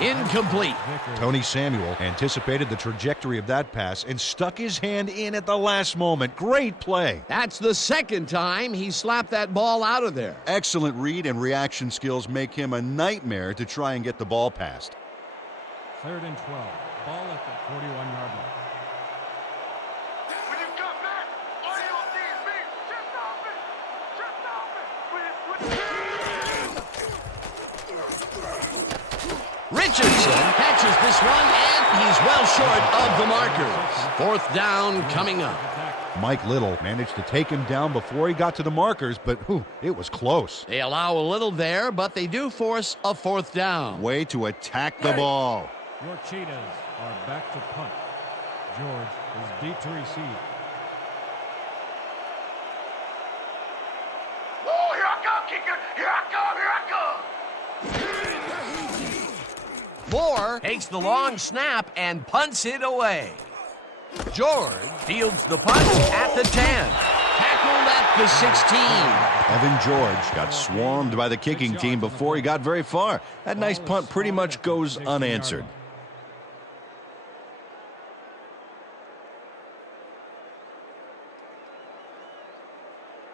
Incomplete. Tony Samuel anticipated the trajectory of that pass and stuck his hand in at the last moment. Great play. That's the second time he slapped that ball out of there. Excellent read and reaction skills make him a nightmare to try and get the ball past. 3rd and 12. Ball at the 41-yard line. Richardson catches this one, and he's well short of the markers. 4th down coming up. Mike Little managed to take him down before he got to the markers, but it was close. They allow a little there, but they do force a 4th down. Way to attack the ball. Your Cheetahs are back to punt. George is deep to receive. Oh, here I come, kicker. Here I come. Here I come. Moore takes the long snap and punts it away. George fields the punt at the 10. Tackled at the 16. Evan George got swarmed by the kicking team before he got very far. That nice punt pretty much goes unanswered.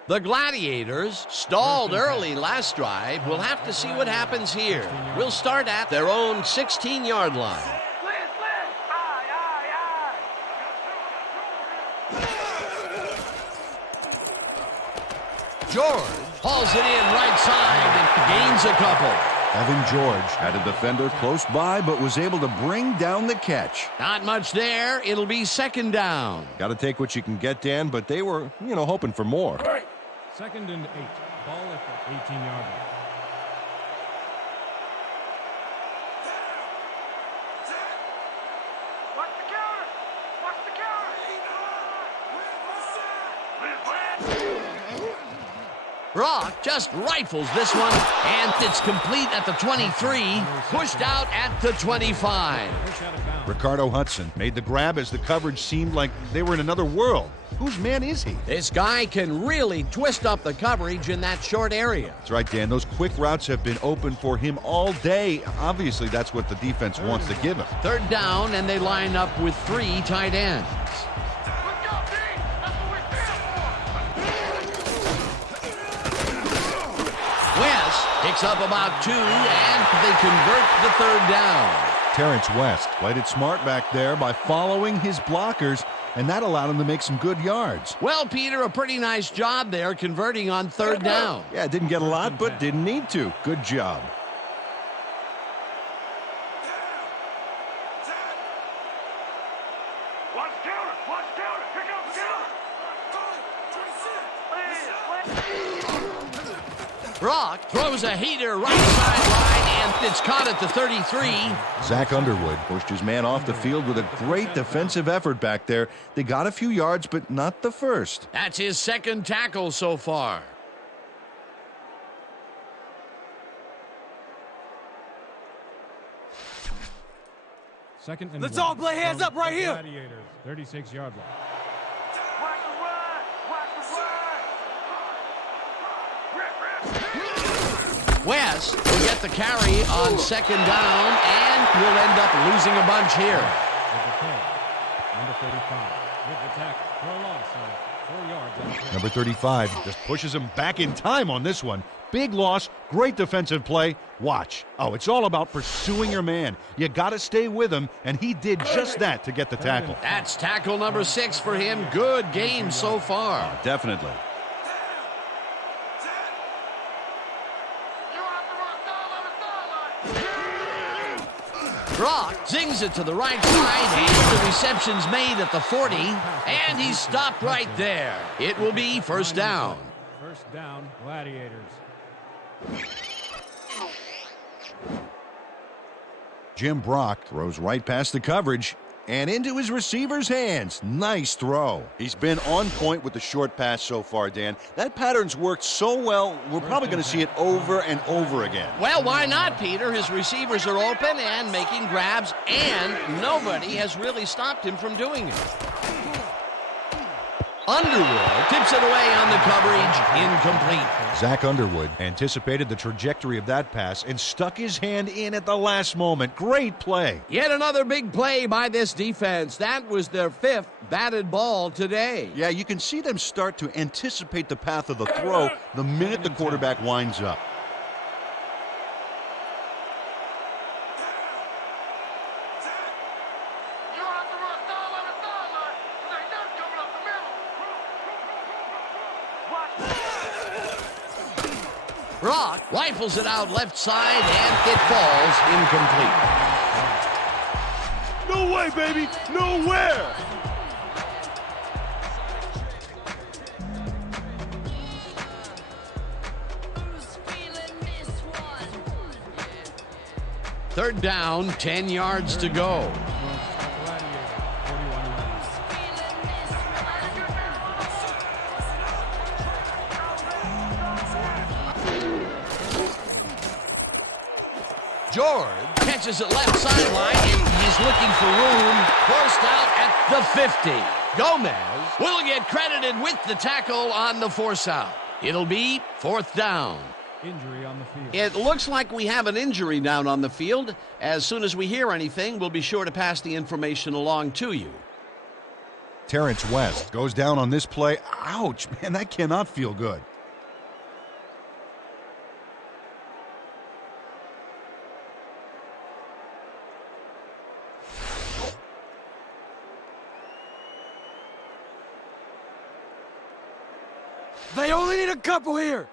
The Gladiators stalled early last drive. We'll have to see what happens here. We'll start at their own 16-yard line. George hauls it in right side and gains a couple. Evan George had a defender close by but was able to bring down the catch. Not much there. It'll be 2nd down. Got to take what you can get, Dan, but they were, hoping for more. 2nd and 8. Ball at the 18-yard line. Watch the counter. Watch the counter. Brock just rifles this one, and it's complete at the 23, pushed out at the 25. Ricardo Hudson made the grab as the coverage seemed like they were in another world. Whose man is he? This guy can really twist up the coverage in that short area. That's right, Dan. Those quick routes have been open for him all day. Obviously, that's what the defense wants to give him. 3rd down, and they line up with 3 tight ends. Let's go, D. That's what we're for. West picks up about 2, and they convert the 3rd down. Terrence West played it smart back there by following his blockers, and that allowed him to make some good yards. Well, Peter, a pretty nice job there converting on 3rd down. Yeah, didn't get a lot, but didn't need to. Good job. Watch the counter. Watch the counter. Here comes the counter. Brock throws a heater right sideline, and it's caught at the 33. Zach Underwood pushed his man off the field with a great defensive effort back there. They got a few yards, but not the first. That's his 2nd tackle so far. Second and Let's 1. all play hands up right here. Gladiators, 36-yard line. Watch the run. Watch the run. West will get the carry on 2nd down, and will end up losing a bunch here. With the carry, number 35. With the tackle for a loss of 4 yards. Number 35 just pushes him back in time on this one. Big loss, great defensive play. Watch. Oh, it's all about pursuing your man. You got to stay with him, and he did just that to get the tackle. That's tackle number 6 for him. Good game so far. Definitely. You have to run. Brock zings it to the right side, and the reception's made at the 40, and he's stopped right there. It will be first down. First down, Gladiators. Jim Brock throws right past the coverage and into his receiver's hands. Nice throw. He's been on point with the short pass so far, Dan. That pattern's worked so well, we're probably going to see it over and over again. Well, why not, Peter? His receivers are open and making grabs, and nobody has really stopped him from doing it. Underwood tips it away on the coverage, incomplete. Zach Underwood anticipated the trajectory of that pass and stuck his hand in at the last moment. Great play. Yet another big play by this defense. That was their 5th batted ball today. Yeah, you can see them start to anticipate the path of the throw the minute the quarterback winds up. Brock rifles it out left side, and it falls incomplete. No way, baby! Nowhere! Third down, 10 yards to go. George catches it left sideline, and he's looking for room. Forced out at the 50. Gomez will get credited with the tackle on the force out. It'll be fourth down. Injury on the field. It looks like we have an injury down on the field. As soon as we hear anything, we'll be sure to pass the information along to you. Terrence West goes down on this play. Ouch, man, that cannot feel good. They only need a couple here.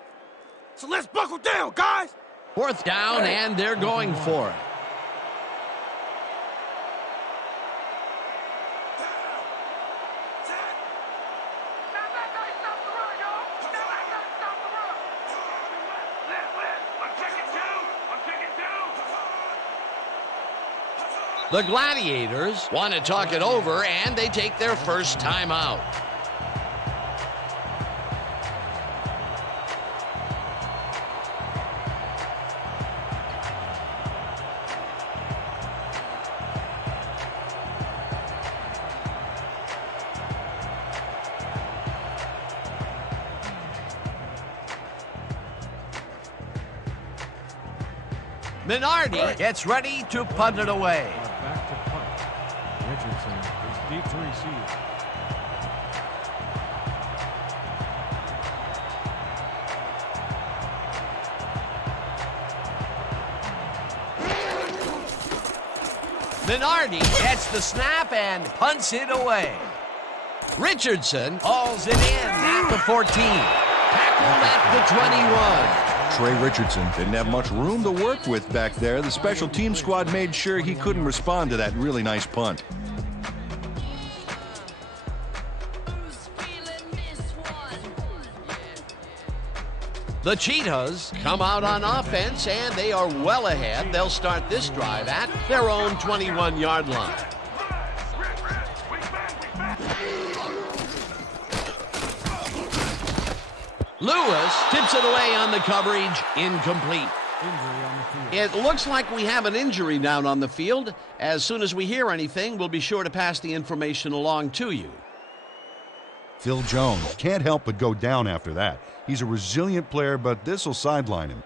So let's buckle down, guys. Fourth down, and they're going for it. The Gladiators want to talk it over, and they take their first timeout. Minardi gets ready to punt it away. Back to punt. Richardson is deep to receive. Minardi gets the snap and punts it away. Richardson hauls it in at the 14. Tackled at the 21. Trey Richardson didn't have much room to work with back there. The special team squad made sure he couldn't respond to that really nice punt. The Cheetahs come out on offense, and they are well ahead. They'll start this drive at their own 21-yard line. Lewis tips it away on the coverage, incomplete. Injury on the field. It looks like we have an injury down on the field. As soon as we hear anything, we'll be sure to pass the information along to you. Phil Jones can't help but go down after that. He's a resilient player, but this will sideline him.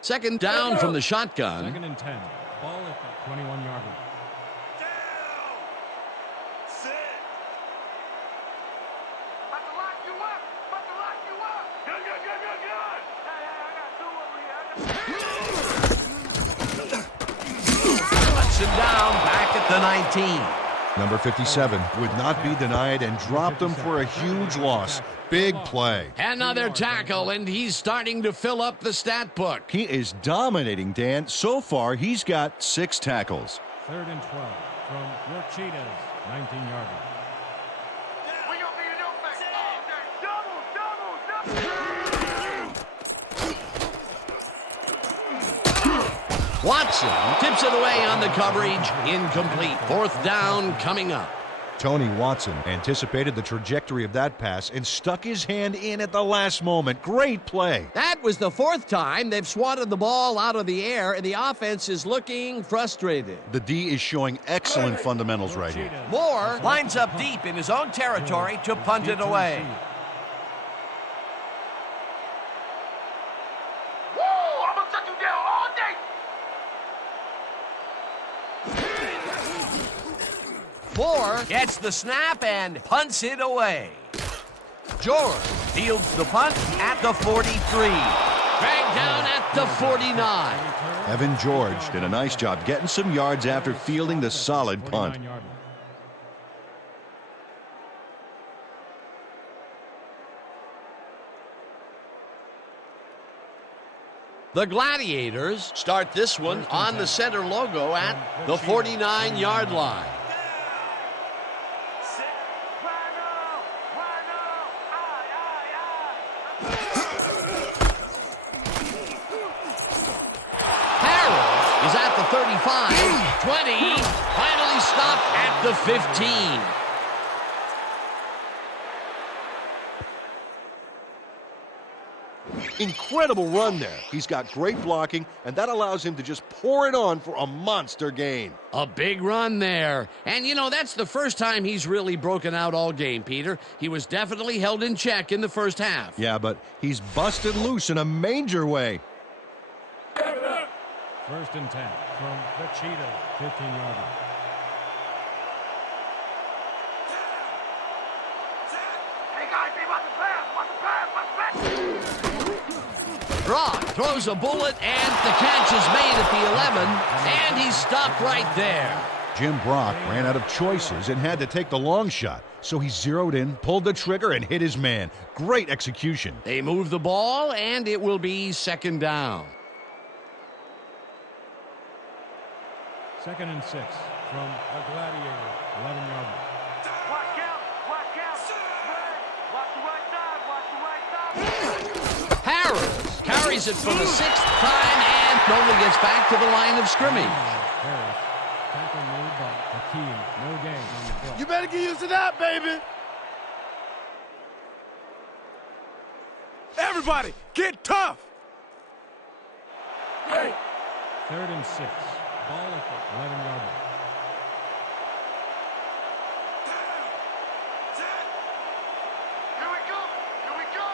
Second down from the shotgun. Second and 10. Ball at the 21-yard line. Cuts him down back at the 19. Number 57 would not be denied and dropped them for a huge loss. Big play. Another tackle, and he's starting to fill up the stat book. He is dominating, Dan. So far, he's got 6 tackles. 3rd and 12 from your Cheetahs, 19-yard line. We gonna be in your face all day. Double. Watson tips it away on the coverage. Incomplete. 4th down coming up. Tony Watson anticipated the trajectory of that pass and stuck his hand in at the last moment. Great play. That was the 4th time they've swatted the ball out of the air, and the offense is looking frustrated. The D is showing excellent fundamentals right here. Moore lines up deep in his own territory to punt it away. Woo! I'm gonna shut you down all day. Moore gets the snap and punts it away. George fields the punt at the 43. Dragged down at the 49. Evan George did a nice job getting some yards after fielding the solid punt. 49-yard line. The Gladiators start this one on the center logo at the 49-yard line. Harrell is at the 35, 20, finally stopped at the 15. Incredible run there. He's got great blocking, and that allows him to just pour it on for a monster gain. A big run there. And, you know, that's the first time he's really broken out all game, Peter. He was definitely held in check in the first half. Yeah, but he's busted loose in a major way. 1st and 10 from the Cheetahs, 15-yard line. Hey guys, they about to pass. Watch the pass. Watch the pass. Brock throws a bullet, and the catch is made at the 11, and he's stopped right there. Jim Brock ran out of choices and had to take the long shot, so he zeroed in, pulled the trigger, and hit his man. Great execution. They move the ball, and it will be 2nd down. 2nd and 6 from the Gladiators, 11-yard line. Watch out. Watch out. Red. Watch the right side. Watch the right side. Harris carries it for the 6th time and only gets back to the line of scrimmage. Harris, tackle made by Hakeem. No gain on the play. You better get used to that, baby. Everybody, get tough. Hey. 3rd and 6. Ball at the 11-yard line. Here we go. Here we go.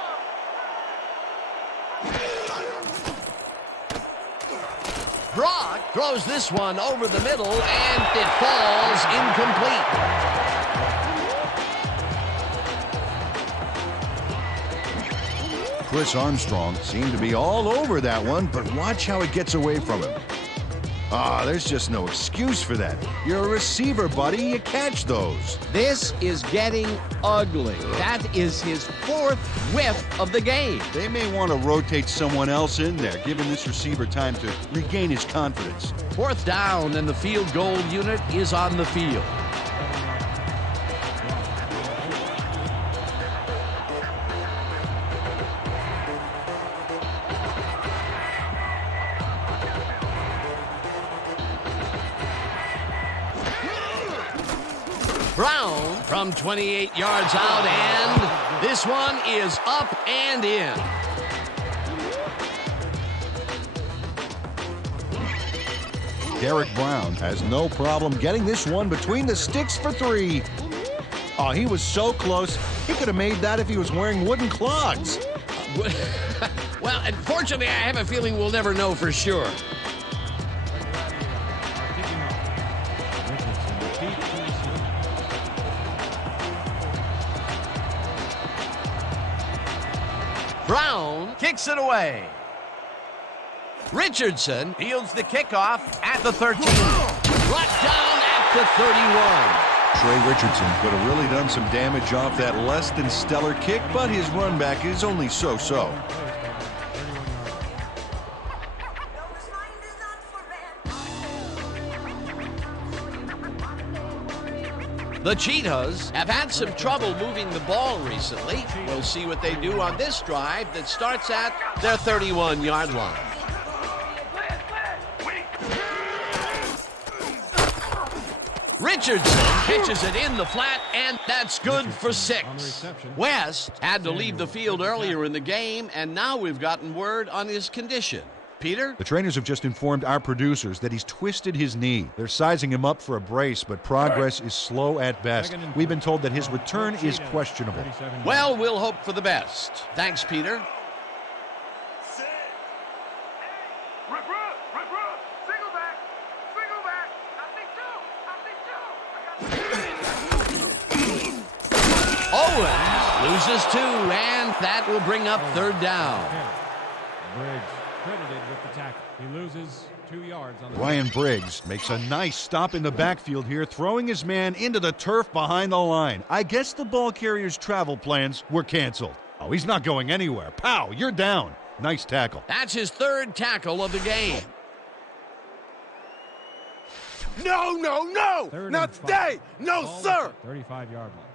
Brock throws this one over the middle, and it falls incomplete. Chris Armstrong seemed to be all over that one, but watch how it gets away from him. There's just no excuse for that. You're a receiver, buddy. You catch those. This is getting ugly. That is his 4th whiff of the game. They may want to rotate someone else in there, giving this receiver time to regain his confidence. 4th down, and the field goal unit is on the field. Brown from 28 yards out, and this one is up and in. Derek Brown has no problem getting this one between the sticks for 3. Oh, he was so close. He could have made that if he was wearing wooden clogs. Well, unfortunately, I have a feeling we'll never know for sure. Kicking off. Richardson deep to receive. Brown kicks it away. Richardson fields the kickoff at the 13. Brought down at the 31. Trey Richardson could have really done some damage off that less than stellar kick, but his run back is only so-so. The Cheetahs have had some trouble moving the ball recently. We'll see what they do on this drive that starts at their 31-yard line. Richardson pitches it in the flat, and that's good for 6. West had to leave the field earlier in the game, and now we've gotten word on his condition. Peter? The trainers have just informed our producers that he's twisted his knee. They're sizing him up for a brace, but progress is slow at best. We've been told that his return is questionable. Well, we'll hope for the best. Thanks, Peter. Owens loses 2, and that will bring up 3rd down. Briggs credited with the tackle. He loses 2 yards on the Ryan Briggs makes a nice stop in the backfield here, throwing his man into the turf behind the line. I guess the ball carrier's travel plans were canceled. Oh, he's not going anywhere. Pow, you're down. Nice tackle. That's his 3rd tackle of the game. No, no, no! Not today! No, sir! 35-yard line.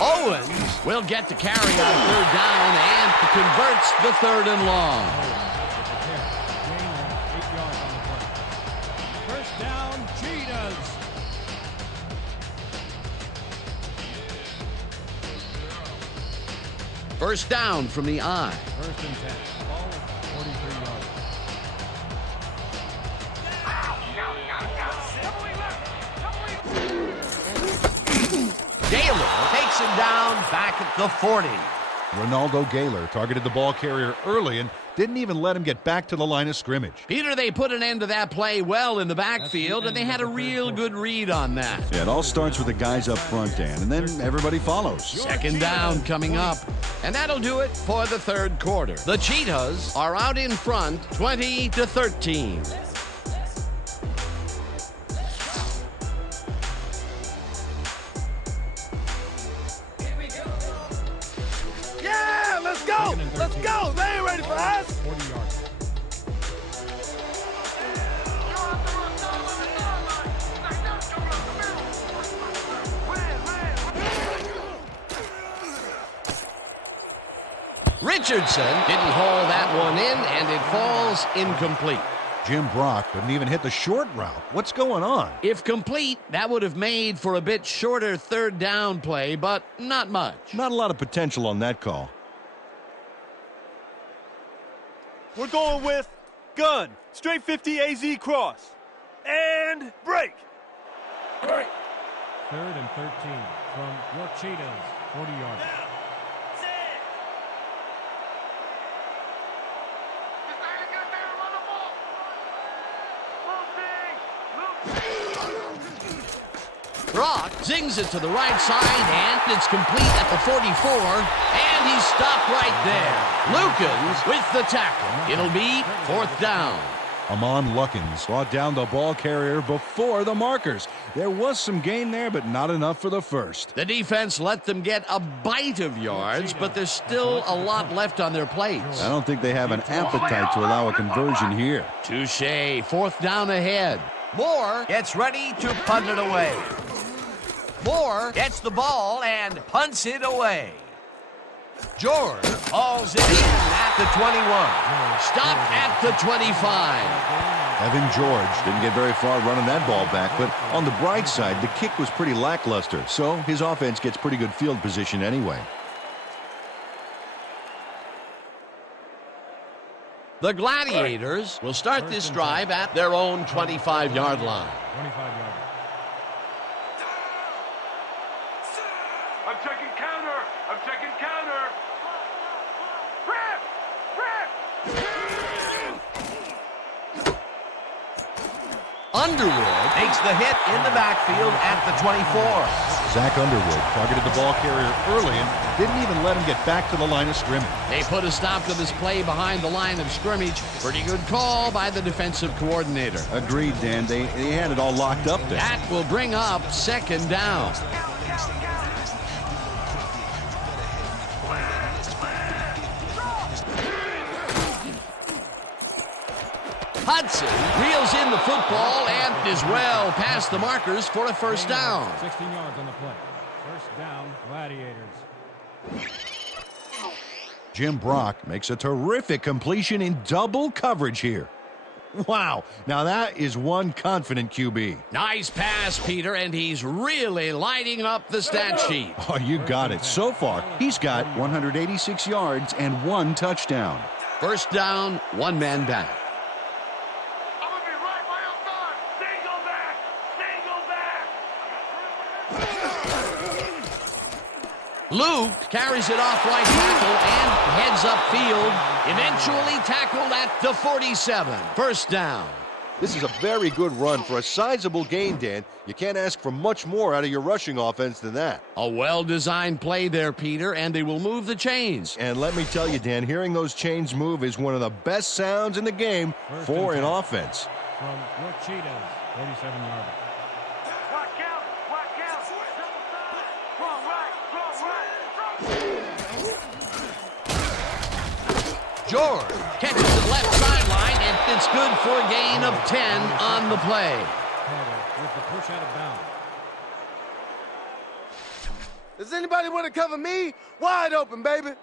Owens will get the carry on 3rd down and converts the 3rd and long. Gain of 8 yards on the play. First down, Cheetahs. First down from the I. 1st and 10. Ball at 43 yards. Gaylor takes him down back at the 40. Ronaldo Gaylor targeted the ball carrier early and didn't even let him get back to the line of scrimmage. Peter, they put an end to that play well in the backfield, and they had a real good read on that. Yeah, it all starts with the guys up front, Dan, and then everybody follows. 2nd down coming up, and that'll do it for the 3rd quarter. The Cheetahs are out in front, 20-13. Yeah, let's go! Let's go! They ain't ready for us! 40 yards. Richardson didn't haul that one in, and it falls incomplete. Jim Brock couldn't even hit the short route. What's going on? If complete, that would have made for a bit shorter 3rd down play, but not much. Not a lot of potential on that call. We're going with gun, straight 50 AZ cross, and break. 3rd and 13 from your Cheetahs, 40 yards. Brock zings it to the right side, and it's complete at the 44, and he's stopped right there. Lukens with the tackle. It'll be 4th down. Amon Luckens brought down the ball carrier before the markers. There was some gain there, but not enough for the first. The defense let them get a bite of yards, but there's still a lot left on their plates. I don't think they have an appetite to allow a conversion here. Touche. 4th down ahead. Moore gets ready to punt it away. Moore gets the ball and punts it away. George hauls it in at the 21. Stopped at the 25. Evan George didn't get very far running that ball back, but on the bright side, the kick was pretty lackluster, so his offense gets pretty good field position anyway. The Gladiators will start this drive at their own 25-yard line. 25 yards. I'm checking counter. I'm checking counter. Rip! Underwood makes the hit in the backfield at the 24. Zach Underwood targeted the ball carrier early and didn't even let him get back to the line of scrimmage. They put a stop to this play behind the line of scrimmage. Pretty good call by the defensive coordinator. Agreed, Dan. They had it all locked up there. That will bring up 2nd down. Hudson reels in the football and is well past the markers for a 1st down. 16 yards on the play. 1st down, Gladiators. Jim Brock makes a terrific completion in double coverage here. Wow, now that is one confident QB. Nice pass, Peter, and he's really lighting up the stat sheet. Oh, you got it. So far, he's got 186 yards and 1 touchdown. 1st down, 1 man back. I'm gonna be right by your side. Single back. Luke carries it off right tackle and heads upfield. Eventually tackled at the 47. 1st down. This is a very good run for a sizable gain, Dan. You can't ask for much more out of your rushing offense than that. A well-designed play there, Peter, and they will move the chains. And let me tell you, Dan, hearing those chains move is one of the best sounds in the game for an offense. From your Cheetahs, 37-yarder. Watch out. Double side. Wrong right. George catches the left sideline, and it's good for a gain of 10 on the play. Carter with the push out of bounds. Does anybody want to cover me? Wide open, baby.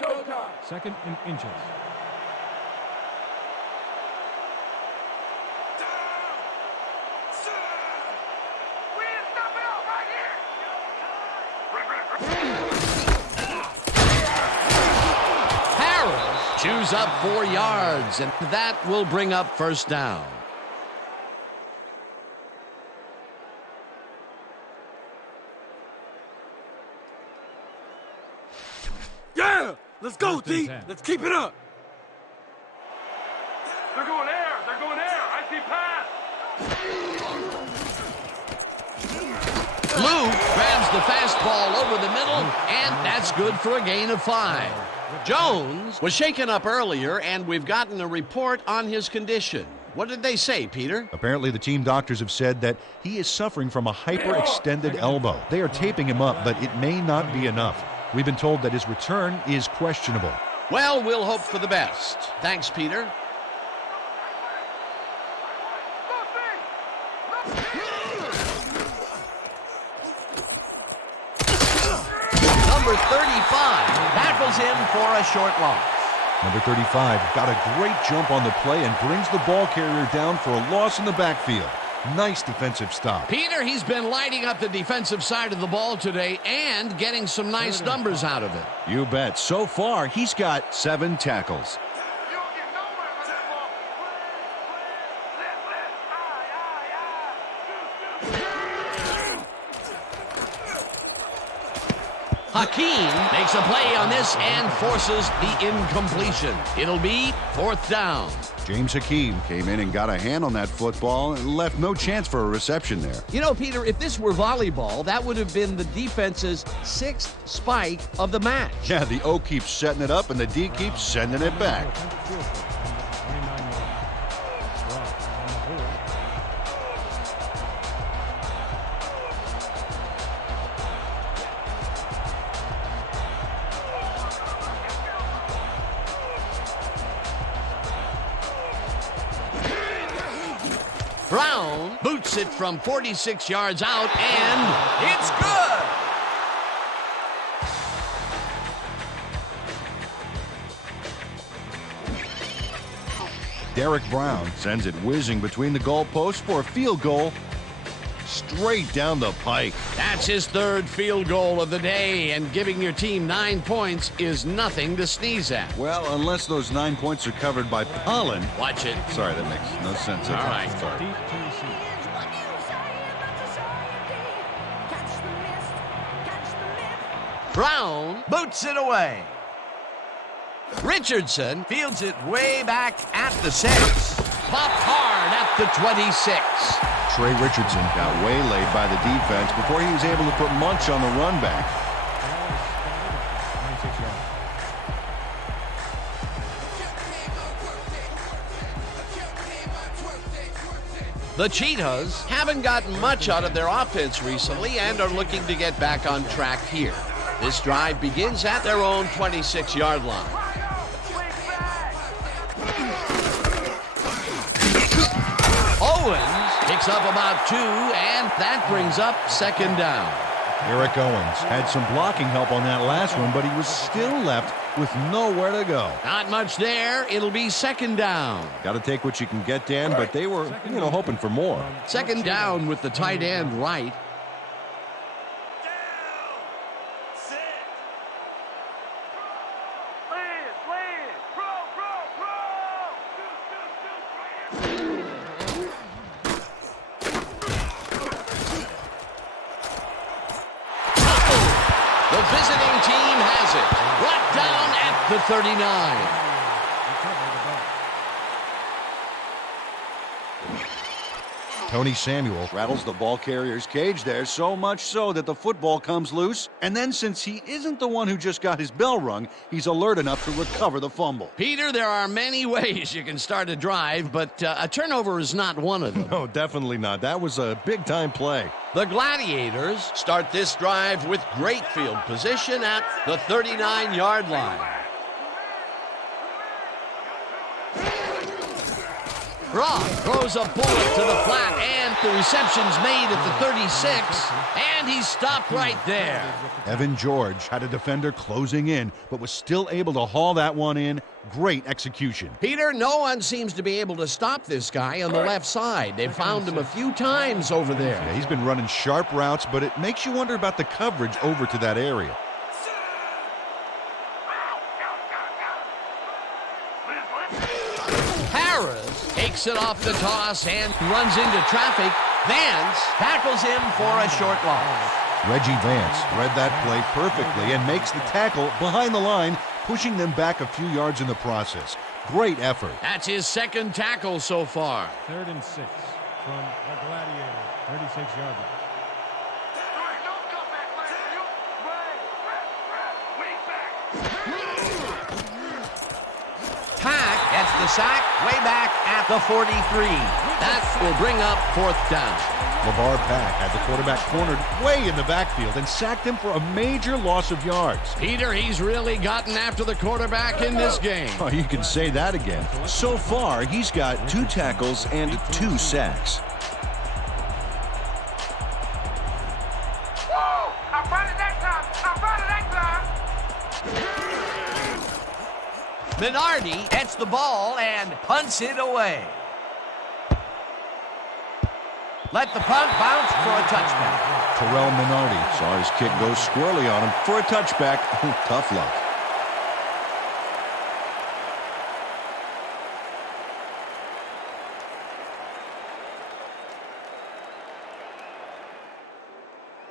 Showtime. 2nd and inches. We didn't stop it all right here. Harris chews up 4 yards, and that will bring up 1st down. Yeah! Let's go, First and D. 10. Let's keep it up. They're going air. I see pass. Luke grabs the fastball over the middle, and that's good for a gain of 5. Jones was shaken up earlier, and we've gotten a report on his condition. What did they say, Peter? Apparently, the team doctors have said that he is suffering from a hyperextended elbow. They are taping him up, but it may not be enough. We've been told that his return is questionable. Well, we'll hope for the best. Thanks, Peter. Number 35 tackles him for a short loss. Number 35 got a great jump on the play and brings the ball carrier down for a loss in the backfield. Nice defensive stop. Peter, he's been lighting up the defensive side of the ball today and getting some nice numbers out of it. You bet. So far, he's got 7 tackles. You don't get nowhere with that ball. Hakeem makes a play on this and forces the incompletion. It'll be 4th down. James Hakeem came in and got a hand on that football and left no chance for a reception there. You know, Peter, if this were volleyball, that would have been the defense's 6th spike of the match. Yeah, the O keeps setting it up and the D keeps sending it back. Brown boots it from 46 yards out, and it's good. Derek Brown sends it whizzing between the goalposts for a field goal straight down the pike. That's his 3rd field goal of the day, and giving your team 9 points is nothing to sneeze at. Well, unless those 9 points are covered by pollen. Watch it. Sorry, that makes no sense. All right. Sorry. Brown boots it away. Richardson fields it way back at the 6. Popped hard at the 26. Trey Richardson got waylaid by the defense before he was able to put Munch on the run back. 26 yards. The Cheetahs haven't gotten much out of their offense recently and are looking to get back on track here. This drive begins at their own 26-yard line. Owens picks up about 2, and that brings up second down. Eric Owens had some blocking help on that last one, but he was still left with nowhere to go. Not much there. It'll be second down. Got to take what you can get, Dan, but they were, hoping for more. Second down with the tight end right. The visiting team has it. Brought down at the 39. Tony Samuel rattles the ball carrier's cage there, so much so that the football comes loose. And then since he isn't the one who just got his bell rung, he's alert enough to recover the fumble. Peter, there are many ways you can start a drive, but a turnover is not one of them. No, definitely not. That was a big-time play. The Gladiators start this drive with great field position at the 39-yard line. Brock throws a bullet to the flat, and the reception's made at the 36, and he's stopped right there. Evan George had a defender closing in, but was still able to haul that one in. Great execution. Peter, no one seems to be able to stop this guy on the left side. They've found him a few times over there. Yeah, he's been running sharp routes, but it makes you wonder about the coverage over to that area. Takes it off the toss and runs into traffic. Vance tackles him for a short loss. Reggie Vance read that play perfectly and makes the tackle behind the line, pushing them back a few yards in the process. Great effort. That's his second tackle so far. 3rd and 6 from the Gladiator, 36-yard line. Pack gets the sack way back at the 43. That will bring up 4th down. LeVar Pack had the quarterback cornered way in the backfield and sacked him for a major loss of yards. Peter, he's really gotten after the quarterback in this game. Oh, you can say that again. So far, he's got 2 tackles and 2 sacks. Whoa! I found it that time! I found it that time! Minardi gets the ball and punts it away. Let the punt bounce for a touchback. Terrell Minardi saw his kick go squirrely on him for a touchback. Tough luck.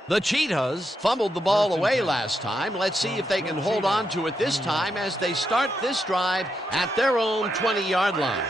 The Cheetahs fumbled the ball away last time. Let's see if they can hold on to it this time as they start this drive at their own 20-yard line.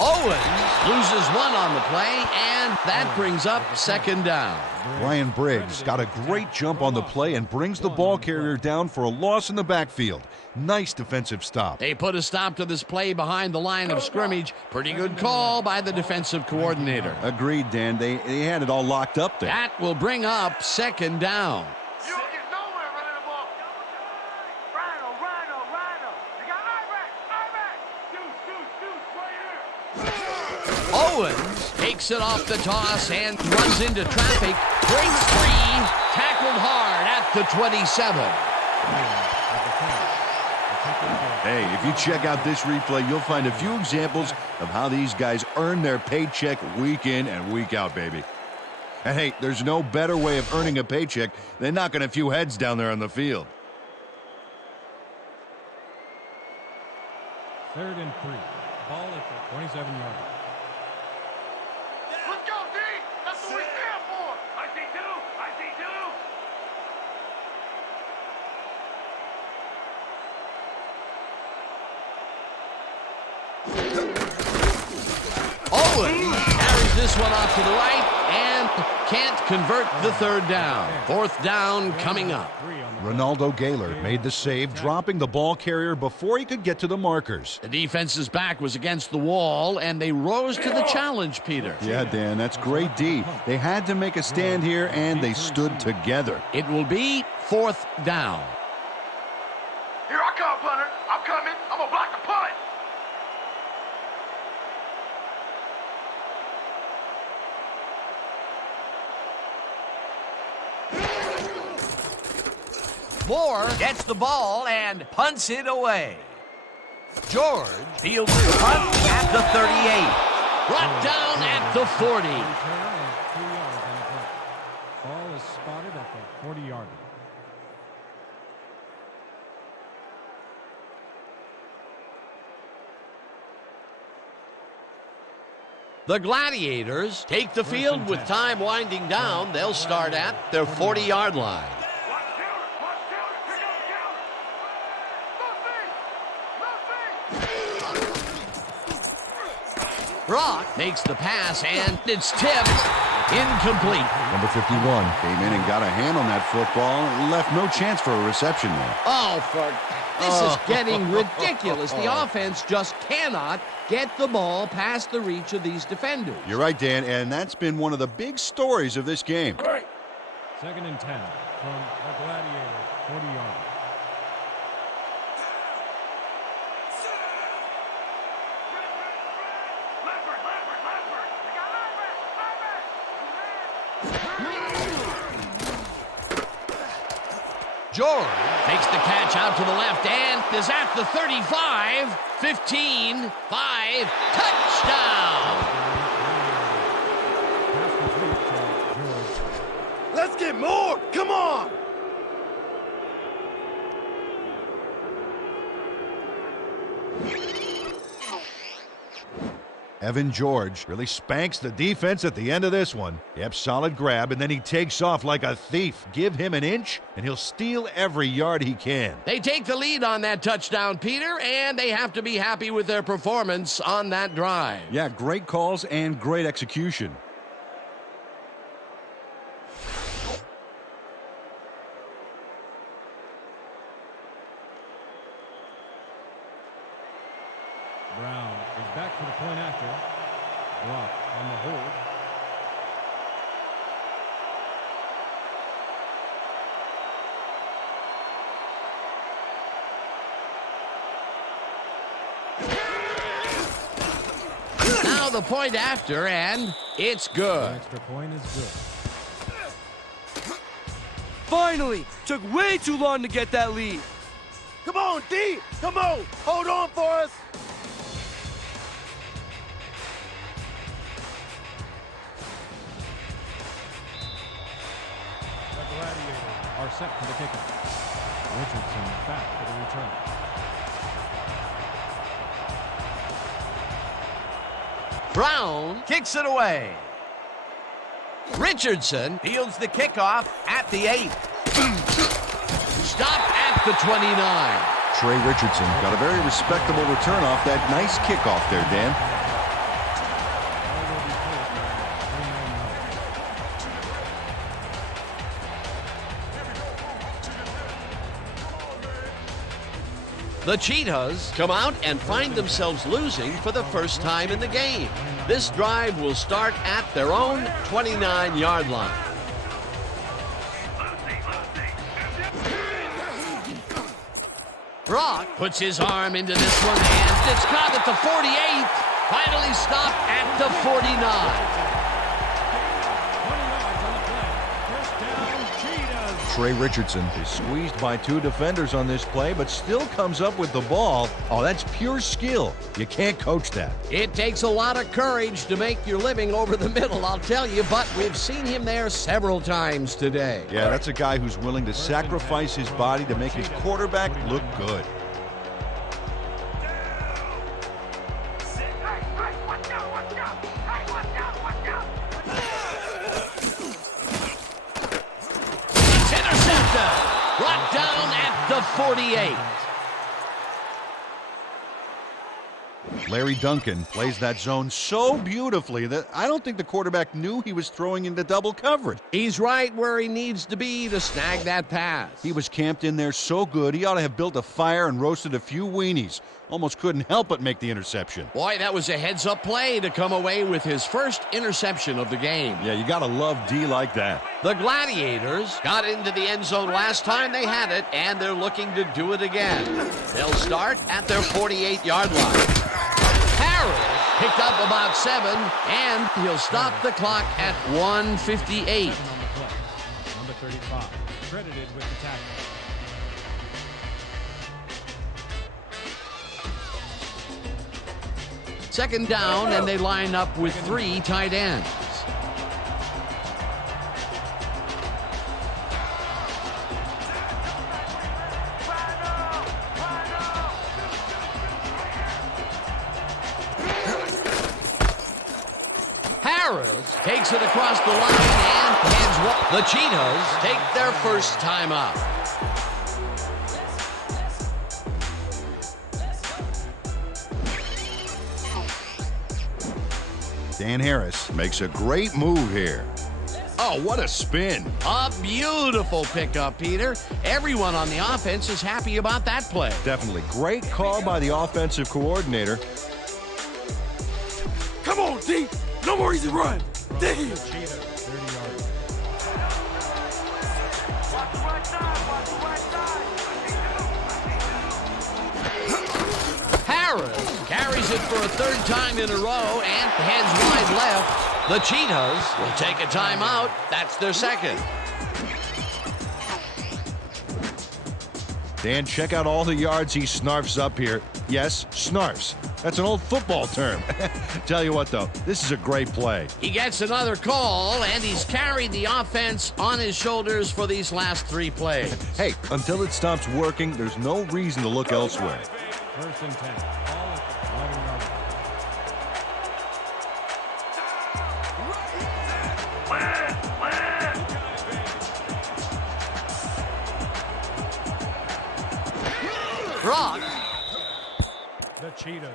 Owens loses one on the play, and that brings up second down. Brian Briggs got a great jump on the play and brings the ball carrier down for a loss in the backfield. Nice defensive stop. They put a stop to this play behind the line of scrimmage. Pretty good call by the defensive coordinator. Agreed, Dan. They had it all locked up there. That will bring up second down. You don't get nowhere running the ball. Rhino. You got Ivac. Owens takes it off the toss and runs into traffic. Breaks free. Tackled hard at the 27. Hey, if you check out this replay, you'll find a few examples of how these guys earn their paycheck week in and week out, baby. And hey, there's no better way of earning a paycheck than knocking a few heads down there on the field. 3rd and 3. Ball at the 27-yard line. Let's go, D! Bowen carries this one off to the right and can't convert the third down. Fourth down coming up. Ronaldo Gaylord made the save, dropping the ball carrier before he could get to the markers. The defense's back was against the wall, and they rose to the challenge, Peter. Yeah, Dan, that's great D. They had to make a stand here, and they stood together. It will be fourth down. Here I come, punter. I'm coming. I'm going to block the punt. Moore gets the ball and punts it away. George fields the punt at the 38. Brought down at the 40. Ball is spotted at the 40-yard line. The Gladiators take the field with time winding down. They'll start at their 40-yard line. Brock makes the pass, and it's tipped. Incomplete. Number 51 came in and got a hand on that football and left no chance for a reception there. This is getting ridiculous. The offense just cannot get the ball past the reach of these defenders. You're right, Dan, and that's been one of the big stories of this game. 2nd and 10 from the Gladiators, 40-yard line. George makes the catch out to the left and is at the 35, 15, 5, touchdown! Let's get more! Come on! Evan George really spanks the defense at the end of this one. Yep, solid grab, and then he takes off like a thief. Give him an inch, and he'll steal every yard he can. They take the lead on that touchdown, Peter, and they have to be happy with their performance on that drive. Yeah, great calls and great execution. Brown is back for the point after. Brock on the hold. Now the point after, and it's good. The extra point is good. Finally! Took way too long to get that lead. Come on, D! Come on! Hold on for us! The Gladiators are set for the kickoff. Richardson back for the return. Brown kicks it away. Richardson fields the kickoff at the 8. Stop at the 29. Trey Richardson got a very respectable return off that nice kickoff there, Dan. The Cheetahs come out and find themselves losing for the first time in the game. This drive will start at their own 29-yard line. Brock puts his arm into this one, and it's caught at the 48. Finally stopped at the 49. Trey Richardson is squeezed by 2 defenders on this play, but still comes up with the ball. Oh, that's pure skill. You can't coach that. It takes a lot of courage to make your living over the middle, I'll tell you, but we've seen him there several times today. Yeah, that's a guy who's willing to sacrifice his body to make his quarterback look good. Brought down at the 48. Larry Duncan plays that zone so beautifully that I don't think the quarterback knew he was throwing into double coverage. He's right where he needs to be to snag that pass. He was camped in there so good, he ought to have built a fire and roasted a few weenies. Almost couldn't help but make the interception. Boy, that was a heads-up play to come away with his first interception of the game. Yeah, you gotta love D like that. The Gladiators got into the end zone last time they had it, and they're looking to do it again. They'll start at their 48-yard line. Harris picked up about 7, and he'll stop the clock at 1:58. On the play. Number 35, credited with the tackle. Second down, and they line up with 3 tight ends. Harris takes it across the line and heads. The Cheetahs take their first time out. Dan Harris Makes a great move here. Oh, what a spin. A beautiful pickup, Peter. Everyone on the offense is happy about that play. Definitely. Great call by the offensive coordinator. Come on, D. No more easy run. D. Cheetah, 30 yards. Watch the right side, watch the right side. Harris carries it for a 3rd time in a row and heads wide left. The Cheetahs will take a timeout. That's their second. Dan, check out all the yards he snarfs up here. Yes, snarfs. That's an old football term. Tell you what, though, this is a great play. He gets another call, and he's carried the offense on his shoulders for these last 3 plays. Hey, until it stops working, there's no reason to look elsewhere. 1st and 10. Ball at the 11-yard line. Brock. The Cheetahs.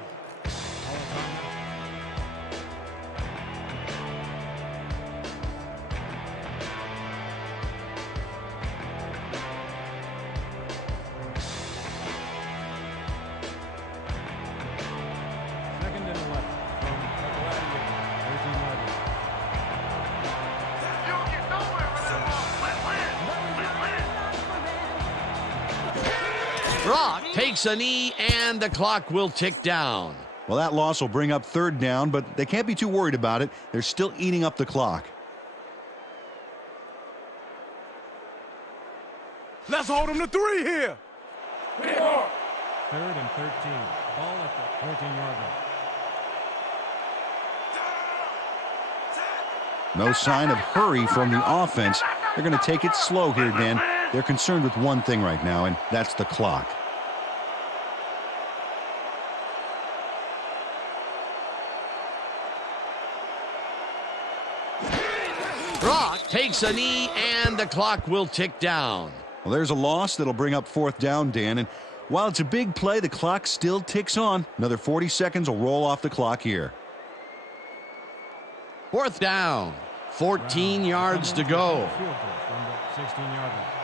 Second and 11 from the Gladiators, 13-yard line. You don't get nowhere with that ball. Brock takes a knee, and the clock will tick down. Well, that loss will bring up 3rd down, but they can't be too worried about it. They're still eating up the clock. Let's hold them to 3 here. 3rd and 13. Ball at the 14-yard line. No sign of hurry from the offense. They're going to take it slow here, Dan. They're concerned with one thing right now, and that's the clock. Brock takes a knee, and the clock will tick down. Well, there's a loss that'll bring up 4th down, Dan, and while it's a big play, the clock still ticks on. Another 40 seconds will roll off the clock here. 4th down, 14 yards to go. Field goal from the 16-yard line.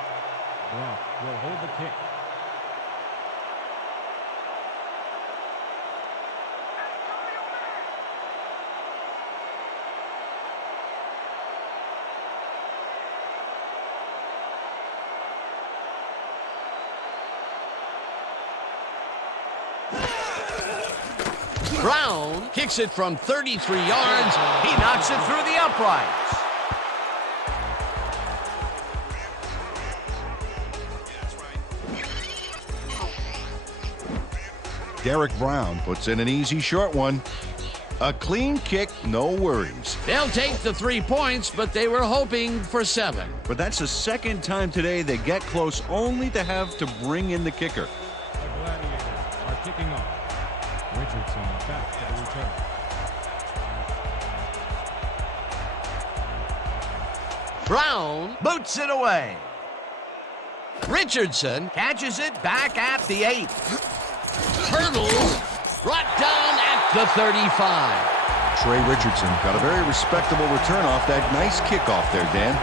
Brock will hold the kick. Brown kicks it from 33 yards. He knocks it through the uprights. Derek Brown Puts in an easy short one. A clean kick, no worries. They'll take the 3 points, but they were hoping for 7. But that's the 2nd time today they get close, only to have to bring in the kicker. The Gladiators are kicking off. Richardson back to the return. Brown boots it away. Richardson catches it back at the 8. Hurdles, brought down at the 35. Trey Richardson got a very respectable return off that nice kickoff there, Dan.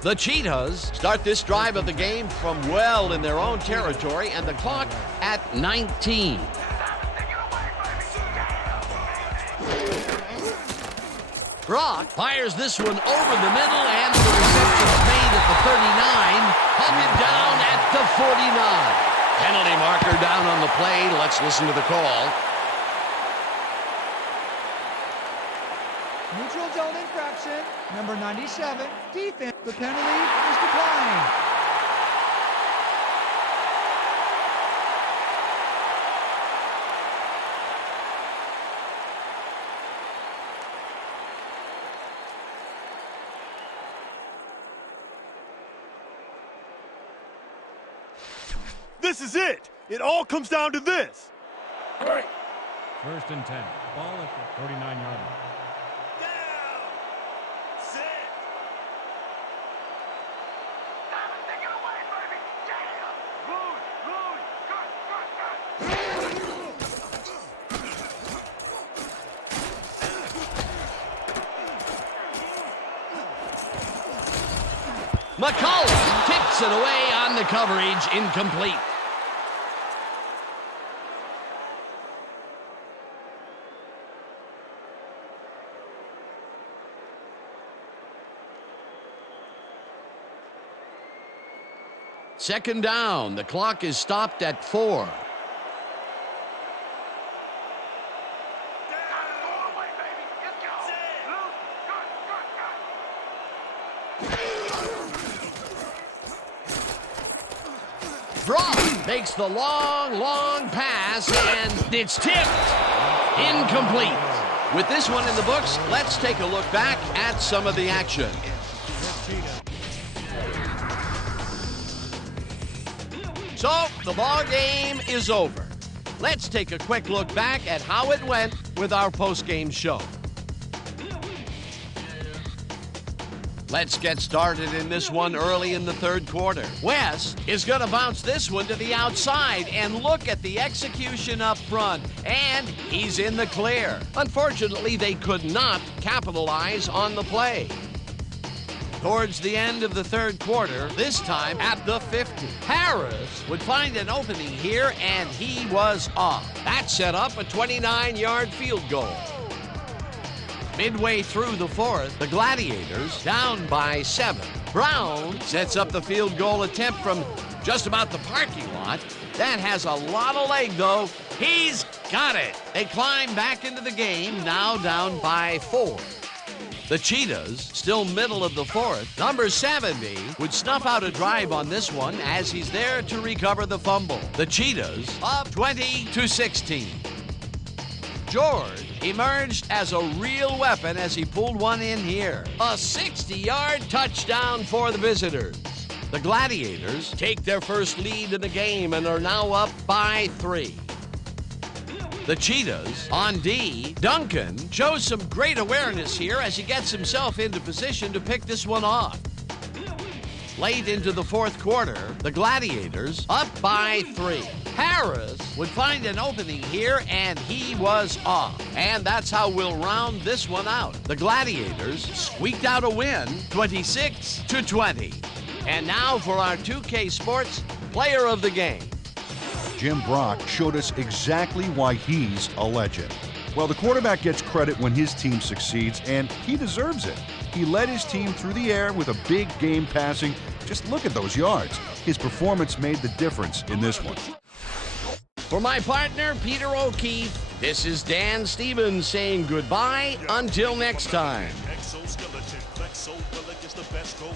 The Cheetahs start this drive of the game from well in their own territory, and the clock at 19. Brock fires this one over the middle, and the reception's made at the 39, hunted down at the 49. Penalty marker down on the play. Let's listen to the call. Neutral zone infraction, number 97, defense. The penalty is declined. This is it. It all comes down to this. First and 10. Ball at the 49-yard line. McCollum tips it away on the coverage, incomplete. Second down, the clock is stopped at 4. Brock makes the long pass, and it's tipped. Incomplete. With this one in the books, let's take a look back at some of the action. So, the ball game is over. Let's take a quick look back at how it went with our post-game show. Let's get started in this one early in the third quarter. West is going to bounce this one to the outside, and look at the execution up front, and he's in the clear. Unfortunately, they could not capitalize on the play. Towards the end of the third quarter, this time at the 50, Harris would find an opening here, and he was off. That set up a 29-yard field goal. Midway through the fourth, the Gladiators down by 7. Brown sets up the field goal attempt from just about the parking lot. That has a lot of leg, though. He's got it. They climb back into the game, now down by 4. The Cheetahs, still middle of the fourth, number 70, would snuff out a drive on this one as he's there to recover the fumble. The Cheetahs up 20-16. George emerged as a real weapon as he pulled one in here. A 60-yard touchdown for the visitors. The Gladiators take their first lead in the game and are now up by 3. The Cheetahs on D. Duncan shows some great awareness here as he gets himself into position to pick this one off. Late into the fourth quarter, the Gladiators up by 3. Harris would find an opening here, and he was off. And that's how we'll round this one out. The Gladiators squeaked out a win, 26-20. And now for our 2K Sports Player of the Game. Jim Brock showed us exactly why he's a legend. Well, the quarterback gets credit when his team succeeds, and he deserves it. He led his team through the air with a big game passing. Just look at those yards. His performance made the difference in this one. For my partner, Peter O'Keefe, this is Dan Stevens saying goodbye until next time. Exoskeleton, Flexo, the best, go